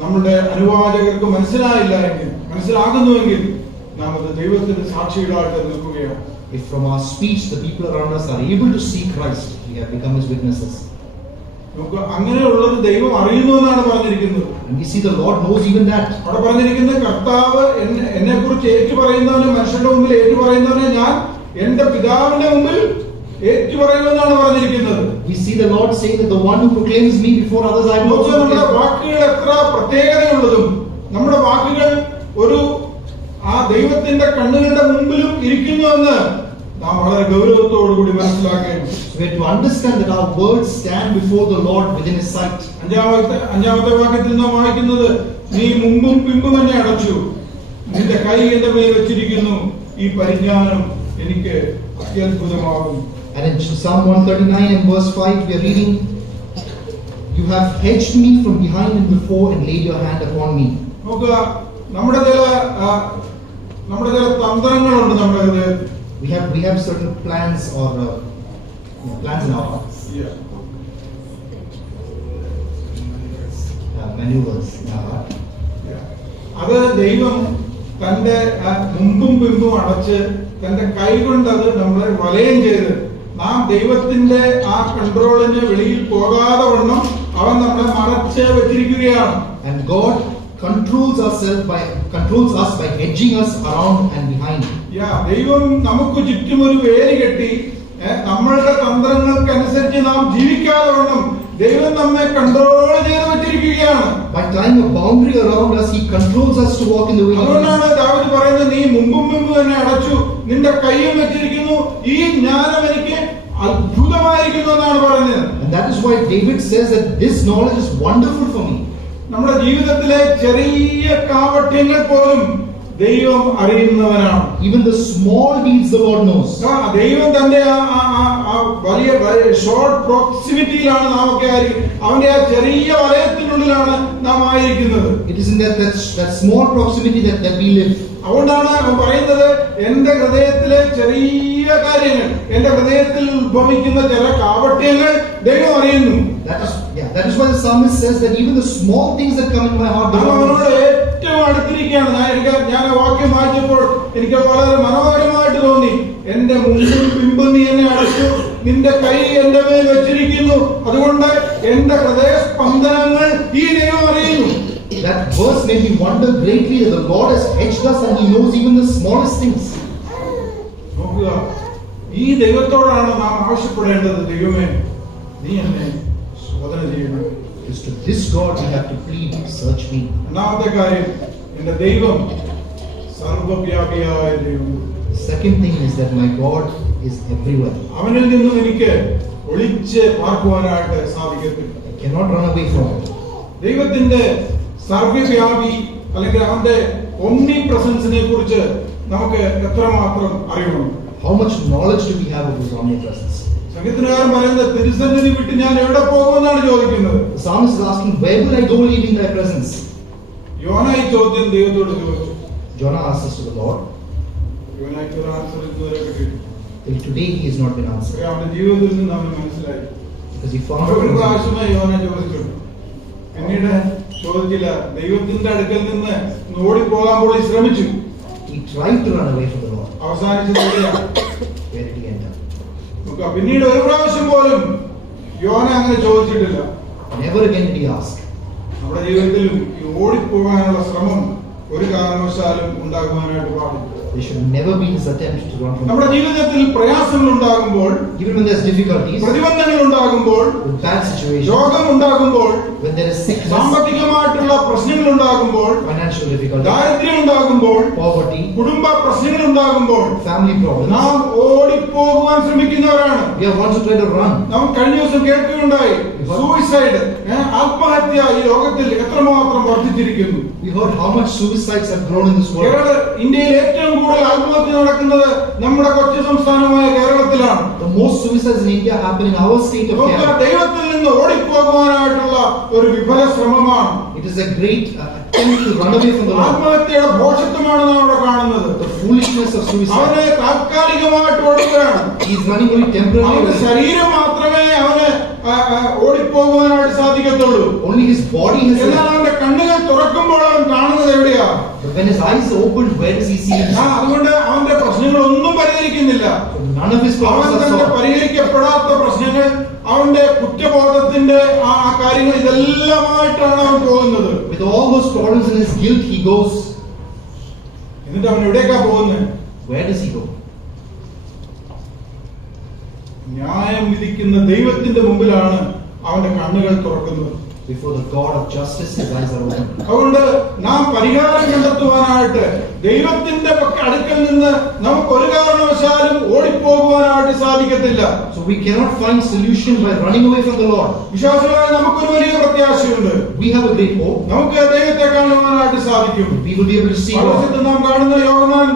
നമ്മുടെ അനുവാചകർക്ക് മനസ്സിലാകുന്നുവെങ്കിൽ നാം അത് ദൈവത്തിന്റെ സാക്ഷികളായിട്ട് നിൽക്കുകയാണ്. If from our speech the people around us are able to see Christ, we have become His witnesses. നമുക്ക് അങ്ങനെയുള്ളത് ദൈവം അറിയുന്നു എന്നാണ് പറഞ്ഞിരിക്കുന്നത്. And we see the Lord knows even that. അവിടെ പറഞ്ഞിരിക്കുന്നത്, കർത്താവ് എന്നെ കുറിച്ച് ഏറ്റുപറയുന്നവനെ, മനുഷ്യരുടെ മുമ്പിൽ ഏറ്റുപറയുന്നവനെ ഞാൻ എന്റെ പിതാവിന്റെ മുമ്പിൽ ഏറ്റുപറയുമെന്നാണ് പറഞ്ഞിരിക്കുന്നത്. We see the Lord saying that the one who proclaims me before others, I will also നമ്മുടെ proclaim. വാക്കുകൾ എത്ര പ്രത്യേകതയുള്ളതും നമ്മുടെ വാക്കുകൾ ഒരു ആ ദൈവത്തിന്റെ കണ്ണുകളുടെ മുമ്പിലും ഇരിക്കുന്നുവെന്ന് നാം വളരെ ഗൗരവത്തോടുകൂടി മനസ്സിലാക്കേണ്ടത്. We have to understand that our words stand before the Lord within His sight. അഞ്ചാമത്തെ വാക്യത്തിൽ നാം വായിക്കുന്നത്, നീ മുമ്പും പിമ്പും എന്നെ അടച്ചു, നിന്റെ കൈ എന്റെ മേൽ വെച്ചിരിക്കുന്നു, ഈ പരിജ്ഞാനം എനിക്ക് അത്യത്ഭുതമാകും. And in Psalm 139 and verse 5 we are reading, you have hedged me from behind and before and laid your hand upon me. നോക്കുക, നമ്മുടെ ചില തന്ത്രങ്ങളുണ്ട് നമ്മുടെ ഹൃദയത്തിൽ. We have certain plans or plans in our hearts. Maneuvers in our heart. അത് ദൈവം തന്റെ മുമ്പും പിമ്പും അടച്ച് തന്റെ കൈ കൊണ്ട് അത് നമ്മളെ വലയം ചെയ്ത് നാം ദൈവത്തിന്റെ ആ കൺട്രോളിന് വെളിയിൽ പോകാതെ വണ്ണം അവൻ നമ്മളെ മറച്ച് വെച്ചിരിക്കുകയാണ്. And God controls us by hedging us around and behind. ദൈവം നമുക്ക് ചുറ്റും ഒരു വേലി കെട്ടി നമ്മളുടെ തന്ത്രങ്ങൾക്കനുസരിച്ച് നാം ജീവിക്കാതെ വണ്ണം ദൈവം നമ്മെ കൺട്രോൾ ചെയ്ത് വെച്ചിരിക്കുകയാണ്. By tying a boundary around us, He controls us to walk in the way. അതുകൊണ്ടാണ് ദാവീദ് പറയുന്നത്, നീ മുമ്പും പിമ്പും എന്നെ അടച്ചു, നിന്റെ കൈയും വെച്ചിരിക്കുന്നു, ഈ ജ്ഞാനം എനിക്ക് അത്ഭുതമായിരിക്കുന്നു എന്നാണ് പറഞ്ഞത്. And that is why David says that this knowledge is wonderful for me. നമ്മുടെ ജീവിതത്തിലെ ചെറിയ കാപട്യങ്ങൾ പോലും ദൈവം അറിയുന്നവനാണ്. Even the small deeds the Lord knows. ദൈവം തന്റെ വലിയ ഷോർട്ട് പ്രോക്സിമിറ്റിയിലാണ് നാം ഒക്കെ അവന്റെ ആ ചെറിയ വലയത്തിനുള്ളിലാണ് നാം ആയിരിക്കുന്നത്. It is in that small proximity that we live. അതുകൊണ്ടാണ് അവൻ പറയുന്നത്, എന്റെ ഹൃദയത്തിലെ ചെറിയ കാര്യങ്ങൾ, എന്റെ ഹൃദയത്തിൽ ഉത്ഭവിക്കുന്ന ചില കാപട്യങ്ങൾ ദൈവം അറിയുന്നു. That is why the psalmist says that even the small things that come in my heart, അവനോട് ഏറ്റവും അടുത്തിരിക്കുകയാണ്. ഞാൻ വാക്യം വായിച്ചപ്പോൾ എനിക്ക് വളരെ മനോഹരമായിട്ട് തോന്നി. എന്റെ മുമ്പും പിമ്പും നീ എന്നെ അടച്ചു, നിന്റെ കൈ എന്റെ മേൽ വെച്ചിരിക്കുന്നു, അതുകൊണ്ട് എന്റെ ഹൃദയ സ്പന്ദനങ്ങൾ ഈ ദൈവം അറിയുന്നു. That verse made me wonder greatly that the Lord has hedged us and He knows even the smallest things. നോക്കുക, ഈ ദൈവത്തോടാണ് നാം ആവശ്യപ്പെടേണ്ടത്. ദൈവമേ, നീ എന്നെ ശോധന ചെയ്യണം. It's to this God we have to plead, search me. രണ്ടാമത്തെ കാര്യം, എന്റെ ദൈവം സർവ്വവ്യാപിയായ ദൈവം. The second thing is that my God is everywhere. അവനിൽ നിന്നും എനിക്ക് ഒളിച്ച് പാർക്കുവാനായിട്ട് സാധിക്കത്തില്ല. I cannot run away from Him. ദൈവത്തിന്റെ സർവ്വവ്യാപി അല്ലെങ്കിൽ അവന്റെ ഒമ്നി പ്രസൻസിനെ കുറിച്ച് നമുക്ക് എത്രമാത്രം അറിയണം? How much knowledge do we have of His omnipresence? സംഗീതകാരൻ പറയുന്നത്, തിരുസന്നിധി വിട്ട് ഞാൻ എവിടെ പോകുമെന്നാണ് ചോദിക്കുന്നത്. The psalmist is asking, where will I go leaving Thy presence? യോന ഈ ചോദ്യം ദൈവത്തോട് ചോദിച്ചു. Jonah asks this to the Lord. യോനയ്ക്ക് ഒരു ആൻസർ ഇതുവരെ കിട്ടിയിട്ടില്ല. Till today he has not been answered. അവന്റെ ജീവിതത്തിൽ നിന്ന് അവന് മനസ്സിലായി. Because he found ഒരു out. പ്രാവശ്യമേ യോന ചോദിച്ചിട്ടുണ്ട്, പിന്നീട് ചോദിച്ചില്ല. ദൈവത്തിന്റെ അടുക്കൽ നിന്ന് ഓടിപ്പോകാൻ പോയി ശ്രമിച്ചു. He tried to run away from the Lord. അവസാനിച്ചത് എവിടെയാണ്? Where did he end up? പിന്നീട് ഒരു പ്രാവശ്യം പോലും യോന അങ്ങനെ ചോദിച്ചിട്ടില്ല. Never again did he ask. നമ്മുടെ ജീവിതത്തിലും ഈ ഓടിപ്പോകാനുള്ള ശ്രമം ഒരു കാരണവശാലും ഉണ്ടാകുവാനായിട്ട് പാടില്ല. There should never be this attempt to run from നമ്മുടെ God. ജീവിതത്തിൽ പ്രയാസങ്ങൾ ഉണ്ടാകുമ്പോൾ, Even when there's difficulties, പ്രതിബന്ധങ്ങൾ ഉണ്ടാകുമ്പോൾ, with bad situations, രോഗം ഉണ്ടാകുമ്പോൾ, when there is sickness, സാമ്പത്തികമായിട്ടുള്ള പ്രശ്നങ്ങൾ ഉണ്ടാകുമ്പോൾ, financial difficulties, ദാരിദ്ര്യം ഉണ്ടാകുമ്പോൾ, poverty, കുടുംബ പ്രശ്നങ്ങൾ ഉണ്ടാകുമ്പോൾ family problems, നാം ഓടിപ്പോകുവാൻ ശ്രമിക്കുന്നവരാണ്. we are ones who try to run. നാം കഴിഞ്ഞ ദിവസം കേൾക്കുകയുണ്ടായി, സൂയിസൈഡ്, ആത്മഹത്യ ഈ ലോകത്തിൽ എത്രമാത്രം വർദ്ധിച്ചിരിക്കുന്നു. We heard how much suicides have grown in this world. ഇന്ത്യയിൽ ഏറ്റവും കൂടുതൽ ആത്മഹത്യ നടക്കുന്നത് നമ്മുടെ കൊച്ചു സംസ്ഥാനമായ കേരളത്തിലാണ്. The most suicides in India happen in our state of Kerala. ദൈവത്തിൽ നിന്ന് ഓടിപ്പോകുവാനായിട്ടുള്ള ഒരു വിഫല ശ്രമമാണ്. It is a great attempt to run away from the Lord. ആത്മഹത്യയുടെ ഭോഷത്വമാണ് നാം ഇവിടെ കാണുന്നത്. The foolishness of suicide. അവന് താൽക്കാലികമായിട്ട് ഓടുകയാണ്. He is running only അവന്റെ temporarily. ശരീരം മാത്രമേ അവന് ഓടിപ്പോകുവാനായിട്ട് സാധിക്കത്തുള്ളൂ. Only his body has എന്നാൽ left. അവന്റെ കണ്ണുകൾ തുറക്കുമ്പോൾ അവൻ കാണുന്നത് എവിടെയാ? But when his eyes opened, where does he see himself? അതുകൊണ്ട് അവന്റെ പ്രശ്നങ്ങളൊന്നും പരിഹരിക്കുന്നില്ല. None of his അവൻ problems are തന്റെ solved. പരിഹരിക്കപ്പെടാത്ത പ്രശ്നങ്ങൾ, അവന്റെ കുറ്റബോധത്തിന്റെ ആ കാര്യങ്ങൾ, ഇതെല്ലാമായിട്ടാണ് അവൻ പോകുന്നത്. With all those problems and his guilt, he goes. എന്നിട്ട് അവൻ എവിടേക്കാ പോകുന്നത്? Where does he go? ന്യായം വിധിക്കുന്ന ദൈവത്തിന്റെ മുമ്പിലാണ് അവന്റെ കണ്ണുകൾ തുറക്കുന്നത്. Before the God of justice, his eyes are open. അതുകൊണ്ട് നാം പരിഹാരം കണ്ടെത്തുവാനായിട്ട് ദൈവത്തിന്റെ അടുക്കൽ നിന്ന് നമുക്ക് ഒരു കാരണവശാലും ഓടിപ്പോകുവാനായിട്ട് സാധിക്കത്തില്ല. So we cannot find solution by running away from the Lord. വിശ്വാസികളായ നമുക്കൊരു വലിയ പ്രത്യാശയുണ്ട്. We have a great hope. നമുക്ക് ദൈവത്തെ കാണുവാനായിട്ട് സാധിക്കും. We will be able to see God. പൗലോസിൽ നാം കാണുന്ന യോഹന്നാൻ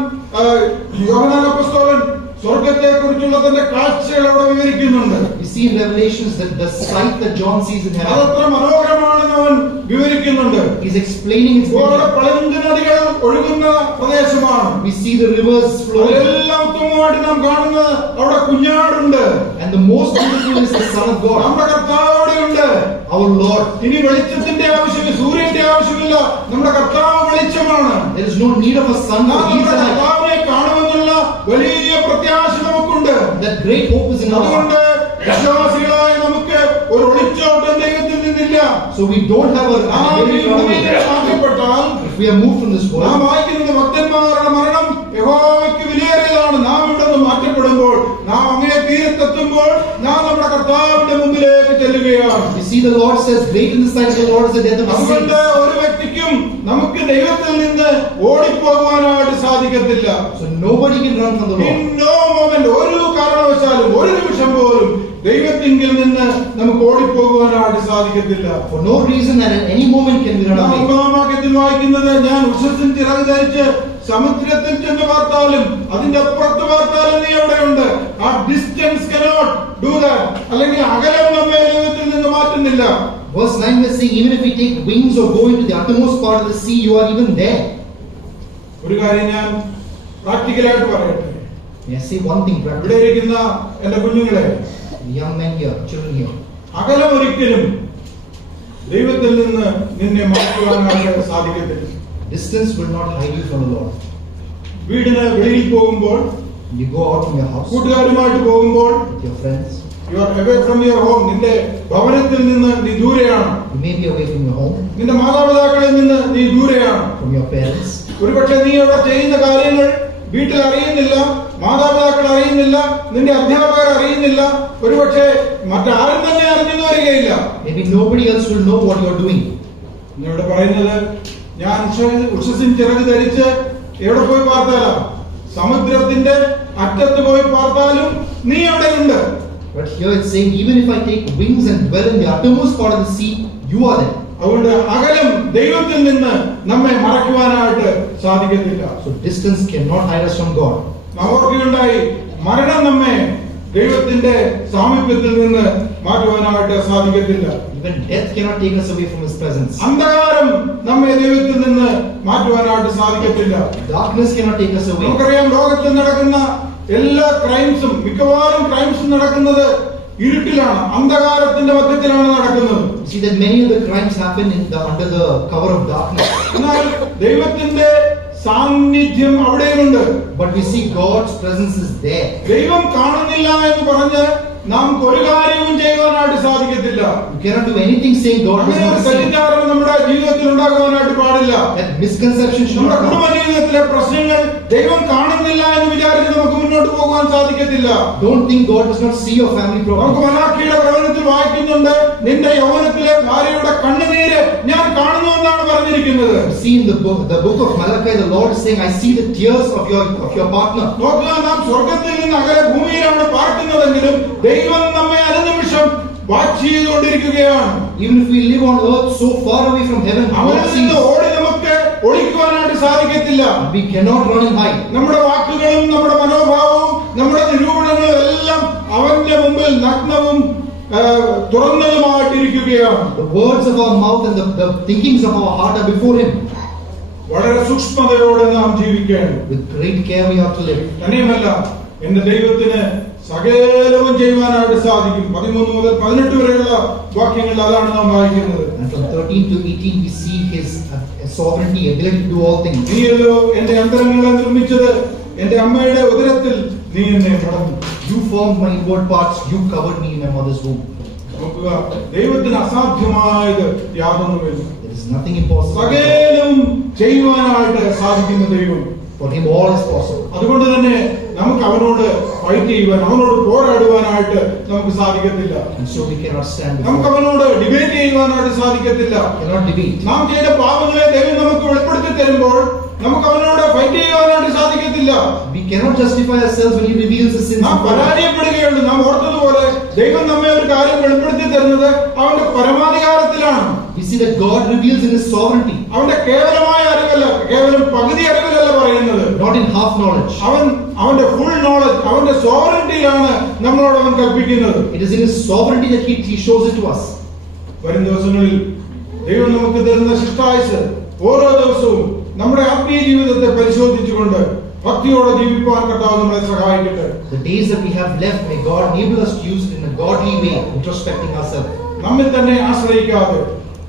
അപ്പോസ്തലൻ സ്വർഗ്ഗത്തെ കുറിച്ചുള്ള തന്റെ കാഴ്ചകൾ അവിടെ വിവരിക്കുന്നുണ്ട്. We see in Revelations that the sight that John sees in heaven. അതത്ര മനോഹരമാണെന്ന് അവൻ വിവരിക്കുന്നുണ്ട്. He's explaining its അവിടെ beauty. പളുങ്ക് നദികൾ ഒഴുകുന്ന പ്രദേശമാണ്. We see the rivers flowing. അതെല്ലാം ഉത്തമമായിട്ട് നാം കാണുന്നത് അവിടെ കുഞ്ഞാടുണ്ട്. And the most beautiful is the Son of God, നമ്മുടെ കർത്താവ് അവിടെയുണ്ട്. our Lord. ഇനി വെളിച്ചത്തിന്റെ ആവശ്യമില്ല, സൂര്യന്റെ ആവശ്യമില്ല. നമ്മുടെ കർത്താവ് വെളിച്ചമാണ്. There is no need of a sun. നാം For he is നമ്മുടെ the light. കർത്താവിനെ കാണുമെന്നുള്ള വലിയ പ്രത്യാശ നമുക്കുണ്ട്. That great hope is in our heart. അതുകൊണ്ട് വിശ്വാസികളായ നമുക്ക് ഒരു ഒളിച്ചോട്ടം ദൈവത്തിൽ നിന്നില്ല. So we don't have നാം ഈ a ഭൂമിയിൽ മാറ്റപ്പെട്ടാൽ, if we are moved from this നാം world. വായിക്കുന്നത് ഭക്തന്മാരുടെ മരണം യഹോവയ്ക്ക് വിലയേറിയതാണ്. നാം ഇവിടെ നിന്ന് മാറ്റപ്പെടുമ്പോൾ, നാം അങ്ങേ തീരത്തെത്തുമ്പോൾ, നാം നമ്മുടെ കർത്താവിന്റെ മുമ്പിലേക്ക് ചെല്ലുകയാണ്. You see, the Lord says, great in the sight of the Lord is the death of the അതുകൊണ്ട് saints. ഒരു വ്യക്തിക്കും നമുക്ക് ദൈവത്തിൽ നിന്ന് ഓടിപ്പോകുവാനായിട്ട് സാധിക്കത്തില്ല. So nobody can run from the In Lord. no moment, ഒരു കാരണവശാലും ഒരു നിമിഷം പോലും ദൈവത്തിങ്കിൽ നിന്ന് നമുക്ക് ഓടിപ്പോകുവാനായിട്ട് സാധിക്കത്തില്ല. For no reason and at any moment can we run നാം away. ഒന്നാം വാക്യത്തിൽ വായിക്കുന്നത്, ഞാൻ ഉഷസ്സിൻ ചിറക് ധരിച്ച് സമുദ്രത്തിൽ ചെന്ന് പാർത്താലും അതിന്റെ അപ്പുറത്ത് പാർത്താലും നീ അവിടെയുണ്ട്. ആ ഡിസ്റ്റൻസ് cannot do that. അല്ലെങ്കിൽ അകലം നമ്മെ ദൈവത്തിൽ നിന്ന് മാറ്റുന്നില്ല. Verse 9 was saying, even if we take wings or go into the uttermost part of the sea, you are even there. ഒരു കാര്യം ഞാൻ പ്രാക്ടിക്കലായിട്ട് പറയട്ടെ. May I say one thing ഇവിടെ practically? ഇരിക്കുന്ന എന്റെ കുഞ്ഞുങ്ങളെ, The young men here, children here. അകലം ഒരിക്കലും ദൈവത്തിൽ നിന്ന് നിന്നെ മാറ്റുവാനായിട്ട് സാധിക്കത്തില്ല. Distance will not hide you from the Lord. വീടിന് വെളിയിൽ പോകുമ്പോൾ, You go out from your house കൂട്ടുകാരുമായിട്ട് പോകുമ്പോൾ, with your friends. you are away from your home. നിന്റെ ഭവനത്തിൽ നിന്ന് നീ ദൂരെയാണ്. You may be away from your home, നിന്റെ മാതാപിതാക്കളിൽ നിന്ന് നീ ദൂരെയാണ്. from your parents. ഒരുപക്ഷെ നീ അവിടെ ചെയ്യുന്ന കാര്യങ്ങൾ വീട്ടിൽ അറിയുന്നില്ല, മാതാപിതാക്കൾ അറിയുന്നില്ല, നിന്റെ അധ്യാപകർ അറിയുന്നില്ല, ഒരുപക്ഷെ മറ്റാരും തന്നെ അറിഞ്ഞെന്ന് വരികയില്ല. Maybe nobody else will know what you are doing. ഇവിടെ പറയുന്നത്, ഞാൻ ഉഷസിൻ ചിറക് ധരിച്ച് എവിടെ പോയി പാർത്താലാ? സമുദ്രത്തിന്റെ അറ്റത്ത് പോയി പാർത്താലും നീ അവിടെയുണ്ട്. But here it's saying, even if I take wings and dwell in the uttermost part of the sea, you are there. അതുകൊണ്ട് അകലം ദൈവത്തിൽ നിന്ന് നമ്മെ മറയ്ക്കുവാനായിട്ട് സാധിക്കത്തില്ല. So distance cannot hide us from God. നാം ഓർക്കുകയുണ്ടായി, മരണം നമ്മെ ദൈവത്തിന്റെ സാമീപ്യത്തിൽ നിന്ന് മാറ്റുവാനായിട്ട് സാധിക്കത്തില്ല. Even death cannot take us away from His presence. അന്ധകാരം നമ്മെ ദൈവത്തിൽ നിന്ന് മാറ്റുവാനായിട്ട് സാധിക്കത്തില്ല. Darkness cannot take us away. നമുക്കറിയാം, ലോകത്തിൽ നടക്കുന്ന എല്ലാ ക്രൈംസും, മിക്കവാറും ക്രൈംസും നടക്കുന്നത് ഇരുട്ടിലാണ്, അന്ധകാരത്തിന്റെ മധ്യത്തിലാണ് നടക്കുന്നത്. You see that many of the crimes happen under the cover of darkness. എന്നാൽ ദൈവത്തിന്റെ സാന്നിധ്യം അവിടെയുണ്ട്. But we see God's presence is there. ദൈവം കാണുന്നില്ല എന്ന് പറഞ്ഞ് നാം ഒരു കാര്യവും ചെയ്യുവാനായിട്ട് സാധിക്കത്തില്ല. You cannot do anything saying God does അങ്ങനെ ഒരു not see. തെറ്റിദ്ധാരണ നമ്മുടെ ജീവിതത്തിൽ ഉണ്ടാകുവാനായിട്ട് പാടില്ല. That misconception should നമ്മുടെ not കുടുംബ come. ജീവിതത്തിലെ പ്രശ്നങ്ങൾ ദൈവം കാണുന്നില്ല എന്ന് വിചാരിച്ച് നമുക്ക് മുന്നോട്ട് പോകാൻ സാധിക്കത്തില്ല. Don't think God does not see your family നമുക്ക് problem. മലാഖിയുടെ പ്രവചനത്തിൽ വായിക്കുന്നുണ്ട്, നിന്റെ യൗവനത്തിലെ ഭാര്യയുടെ കണ്ണുനീര് ഞാൻ കാണുന്നു എന്നാണ് പറഞ്ഞിരിക്കുന്നത്. You see in the book of Malachi, the Lord is saying, I see the tears of your partner. നോക്കുക, നാം സ്വർഗത്തിൽ നിന്ന് അകലെ ഭൂമിയിലാണ് പാർക്കുന്നതെങ്കിലും ദൈവം നമ്മെ അനുനിമിഷം വാച്ച് ചെയ്തുകൊണ്ടിരിക്കുകയാണ്. Even if we live on earth so far away from heaven, അവനിൽ God നിന്ന് sees. ഓടി നമുക്ക് ഒളിക്കുവാനായിട്ട് സാധിക്കത്തില്ല. We cannot run and hide. നമ്മുടെ വാക്കുകളും നമ്മുടെ മനോഭാവവും നമ്മുടെ നിരൂപണങ്ങളും എല്ലാം അവന്റെ മുമ്പിൽ നഗ്നവും തുറന്നതുമായിട്ടിരിക്കുകയാണ്. The words of our mouth and the thinkings of our heart are before Him. വളരെ സൂക്ഷ്മതയോടെ നാം ജീവിക്കേണ്ടത്. With great care we have to live. തന്നെയുമല്ല, എന്റെ ദൈവത്തിന് സകലവും ചെയ്യുവാനായിട്ട് സാധിക്കും. 13 മുതൽ 18 വരെയുള്ള വാക്യങ്ങളിൽ അതാണ് നാം വായിക്കുന്നത്. And from 13 to 18 we see His sovereignty, ability to do all things. നീയല്ലോ എന്റെ അന്തരങ്ങളെ നിർമ്മിച്ചത്, എന്റെ അമ്മയുടെ ഉദരത്തിൽ നീ എന്നെ പടന്നു. You formed my inward parts, you covered me in my mother's womb. നോക്കുക, ദൈവത്തിന് അസാധ്യമായത് യാതൊന്നുമില്ല. There is nothing impossible. സകലവും ചെയ്യുവാനായിട്ട് സാധിക്കുന്ന ദൈവം. For Him all is possible. അതുകൊണ്ട് തന്നെ നമുക്ക് അവനോട് ഫൈറ്റ് ചെയ്യുവാൻ, അവനോട് പോരാടുവാനായിട്ട് നമുക്ക് സാധിക്കത്തില്ല. And so we cannot stand നമുക്ക് before Him. അവനോട് ഡിബേറ്റ് ചെയ്യുവാനായിട്ട് സാധിക്കത്തില്ല. Cannot debate. നാം ചെയ്ത പാപങ്ങളെ ദൈവം നമുക്ക് വെളിപ്പെടുത്തി തരുമ്പോൾ നമുക്ക് അവനോട് ഫൈറ്റ് ചെയ്യുവാനായിട്ട് സാധിക്കത്തില്ല. We cannot justify ourselves when He reveals the sins നാം of God. പരാജയപ്പെടുകയുള്ളൂ. നാം ഓർത്തതുപോലെ ദൈവം നമ്മെ ഒരു കാര്യം വെളിപ്പെടുത്തി തരുന്നത് അവന്റെ പരമാധികാരത്തിലാണ്. We see that God reveals in His sovereignty, അവന്റെ കേവലമായ അറിവല്ല, കേവലം പകുതി അറിവിലല്ല പറയുന്നത്. not in half knowledge. അവന്റെ ഫുൾ നോളജ്, അവന്റെ സോവറിറ്റിയിലാണ് നമ്മളോട് അവൻ കൽപ്പിക്കുന്നത്. It is in His sovereignty that He shows it to us. വരും ദിവസങ്ങളിൽ ദൈവം നമുക്ക് തരുന്ന ശിഷ്ടായുസ് ഓരോ ദിവസവും നമ്മുടെ ആത്മീയ ജീവിതത്തെ പരിശോധിച്ചുകൊണ്ട് ഭക്തിയോടെ ജീവിക്കാൻ കർത്താവ് നമ്മളെ സഹായിക്കട്ടെ. The days that we have left, may God enable us to use it in a godly way, introspecting ourselves, നമ്മിൽ തന്നെ ആശ്രയിക്കാതെ,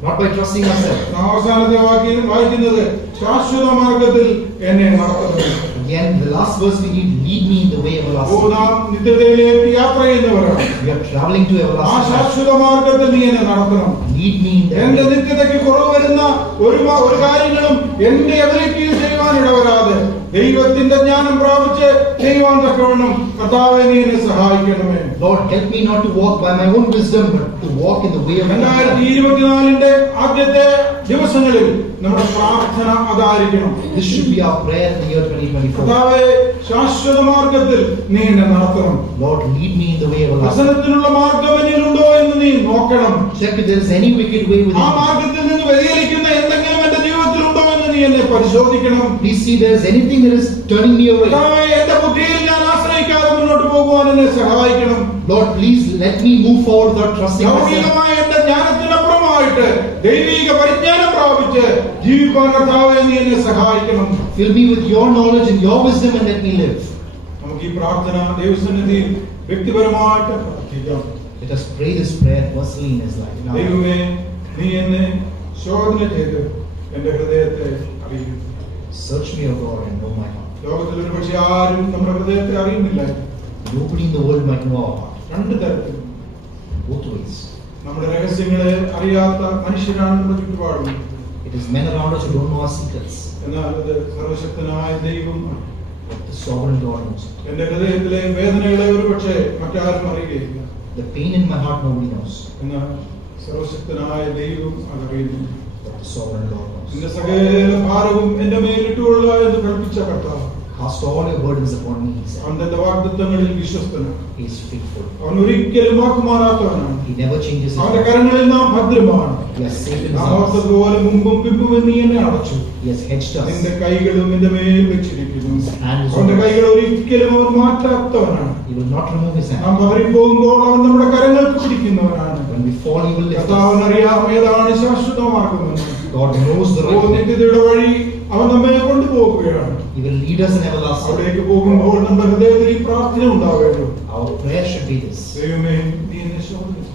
not by trusting ourselves. നാം അവസാനത്തെ വാക്യം വായിക്കുന്നത്, ശാശ്വത മാർഗത്തിൽ എന്നെ നടത്തുന്നു. Again, the last verse we need, lead me in the way everlasting. നാം നിത്യതയിലേക്ക് യാത്ര ചെയ്യുന്നവരാണ്. We are traveling to ആ everlasting. ശാശ്വത മാർഗത്തിൽ നീ എന്നെ നടത്തണം. Lead me in എന്റെ that way. നിത്യതയ്ക്ക് കുറവ് വരുന്ന ഒരു കാര്യങ്ങളും എന്റെ എബിലിറ്റിയിൽ ചെയ്യുവാൻ ഇടവരാതെ ദൈവത്തിന്റെ ജ്ഞാനം പ്രാപിച്ച് ചെയ്യുവാൻ തക്കവണ്ണം കർത്താവേ നീ എന്നെ സഹായിക്കണമേ. Lord, help me not to walk by my own wisdom, but to walk in the way of God. 2024 ആദ്യത്തെ ദിവസങ്ങളിൽ നമ്മുടെ പ്രാർത്ഥന അതായിരിക്കണം. This should be our prayer in the year 2024. കർത്താവേ, ശാശ്വത മാർഗത്തിൽ നീ എന്നെ നടത്തണം. Lord, lead me in the way everlasting. വ്യസനത്തിനുള്ള മാർഗം എന്നിലുണ്ടോ എന്ന് നീ നോക്കണം. Check if there is any wicked way ആ within me. മാർഗത്തിൽ നിന്ന് വ്യതിചലിക്കുന്ന എന്തെങ്കിലും എന്റെ ജീവിതത്തിൽ ഉണ്ടോ എന്ന് നീ നീ എന്നെ പരിശോധിക്കണം. Please see there is anything that is turning me away. കർത്താവേ, എന്റെ ബുദ്ധിയിൽ ഞാൻ ആശ്രയിക്കാതെ മുന്നോട്ട് പോകുവാൻ എന്നെ സഹായിക്കണം. Lord, please let me move forward without trusting myself. ലൗകികമായ എന്റെ ജ്ഞാനത്തിനപ്പുറമായിട്ട് ദൈവിക പരിജ്ഞാനം പ്രാപിച്ച് ജീവിക്കാൻ കർത്താവേ നീ എന്നെ സഹായിക്കണം. Fill me with your knowledge and your wisdom and let me live. നമുക്ക് ഈ പ്രാർത്ഥന ദൈവസന്നിധിയിൽ വ്യക്തിപരമായിട്ട് പ്രാർത്ഥിക്കാം. Let us pray this prayer personally in his life. ദൈവമേ, നീ എന്നെ ശോധന ചെയ്ത് എന്റെ ഹൃദയത്തെ അറിയും. Search me, O God, and know my heart. ലോകത്തിൽ ഒരു പക്ഷേ ആരും നമ്മുടെ ഹൃദയത്തെ അറിയുന്നില്ല. Nobody in the world might know our heart. രണ്ട് തരത്തിൽ Both ways. നമ്മുടെ രഹസ്യങ്ങളെ അറിയാത്ത മനുഷ്യരാണ് നമ്മുടെ ചുറ്റുപാടും. It is men around us who don't know our secrets. എന്നാൽ അത് സർവശക്തനായ ദൈവം But the sovereign God knows. എന്റെ ഹൃദയത്തിലെ വേദനകളെ ഒരു പക്ഷേ മറ്റാരും അറിയുകയില്ല. The pain in my heart nobody knows. എന്നാൽ സർവശക്തനായ ദൈവം അതറിയുന്നു. But the sovereign Lord knows. എന്റെ സകല ഭാരവും എന്റെ മേലിട്ടുകൊള്ളുക എന്ന് കൽപ്പിച്ച കർത്താവ് Cast all your burdens upon me, he said. അവൻ തന്റെ വാഗ്ദത്തങ്ങളിൽ വിശ്വസ്തനാണ്. He is faithful. അവൻ ഒരിക്കലും വാക്കുമാറാത്തവനാണ്. He never changes his അവന്റെ mind. കരങ്ങളിൽ നാം ഭദ്രമാണ്. He has saved his നാം house. ഓർത്തതുപോലെ മുമ്പും പിമ്പും നീ എന്നെ അടച്ചു. He has hedged us. നിന്റെ കൈകളും എന്റെ മേൽ വെച്ചിരിക്കുന്നു. hand is അവന്റെ over. കൈകൾ ഒരിക്കലും അവൻ മാറ്റാത്തവനാണ്. He will not remove his നാം hand. പതറിപ്പോകുമ്പോൾ അവൻ നമ്മുടെ കരങ്ങൾക്ക് പിടിക്കുന്നവനാണ്. When we fall, he will lift us. കർത്താവിനറിയാം ഏതാണ് ശാശ്വതമാർഗമെന്ന്. God knows the oh right way. നിത്യതയുടെ വഴി അവൻ നമ്മെ കൊണ്ടുപോകുകയാണ്. He will lead us in everlasting. അവിടേക്ക് പോകുമ്പോൾ നമ്മുടെ ഹൃദയത്തിൽ ഈ പ്രാർത്ഥന ഉണ്ടാവേണ്ടു. Our prayer should be this. ദൈവമേ, നീ എന്നെ ശോധിച്ചു.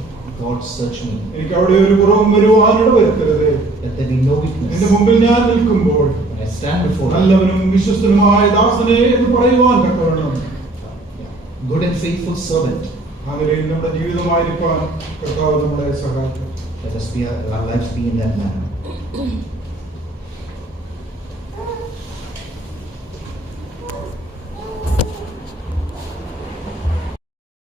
God, search me. എനിക്ക് അവിടെ ഒരു കുറവും വരുവാനിട വരുത്തരുത്. Let there be no എന്റെ weakness. മുമ്പിൽ ഞാൻ നിൽക്കുമ്പോൾ When I stand before you, നല്ലവനും വിശ്വസ്തനുമായ ദാസനെ എന്ന് പറയുവാൻ തക്കവണ്ണം good and faithful servant, അങ്ങനെ നമ്മുടെ ജീവിതമായിരിക്കാൻ കർത്താവ് നമ്മളെ സഹായിക്കും. let us be our lives be in that manner.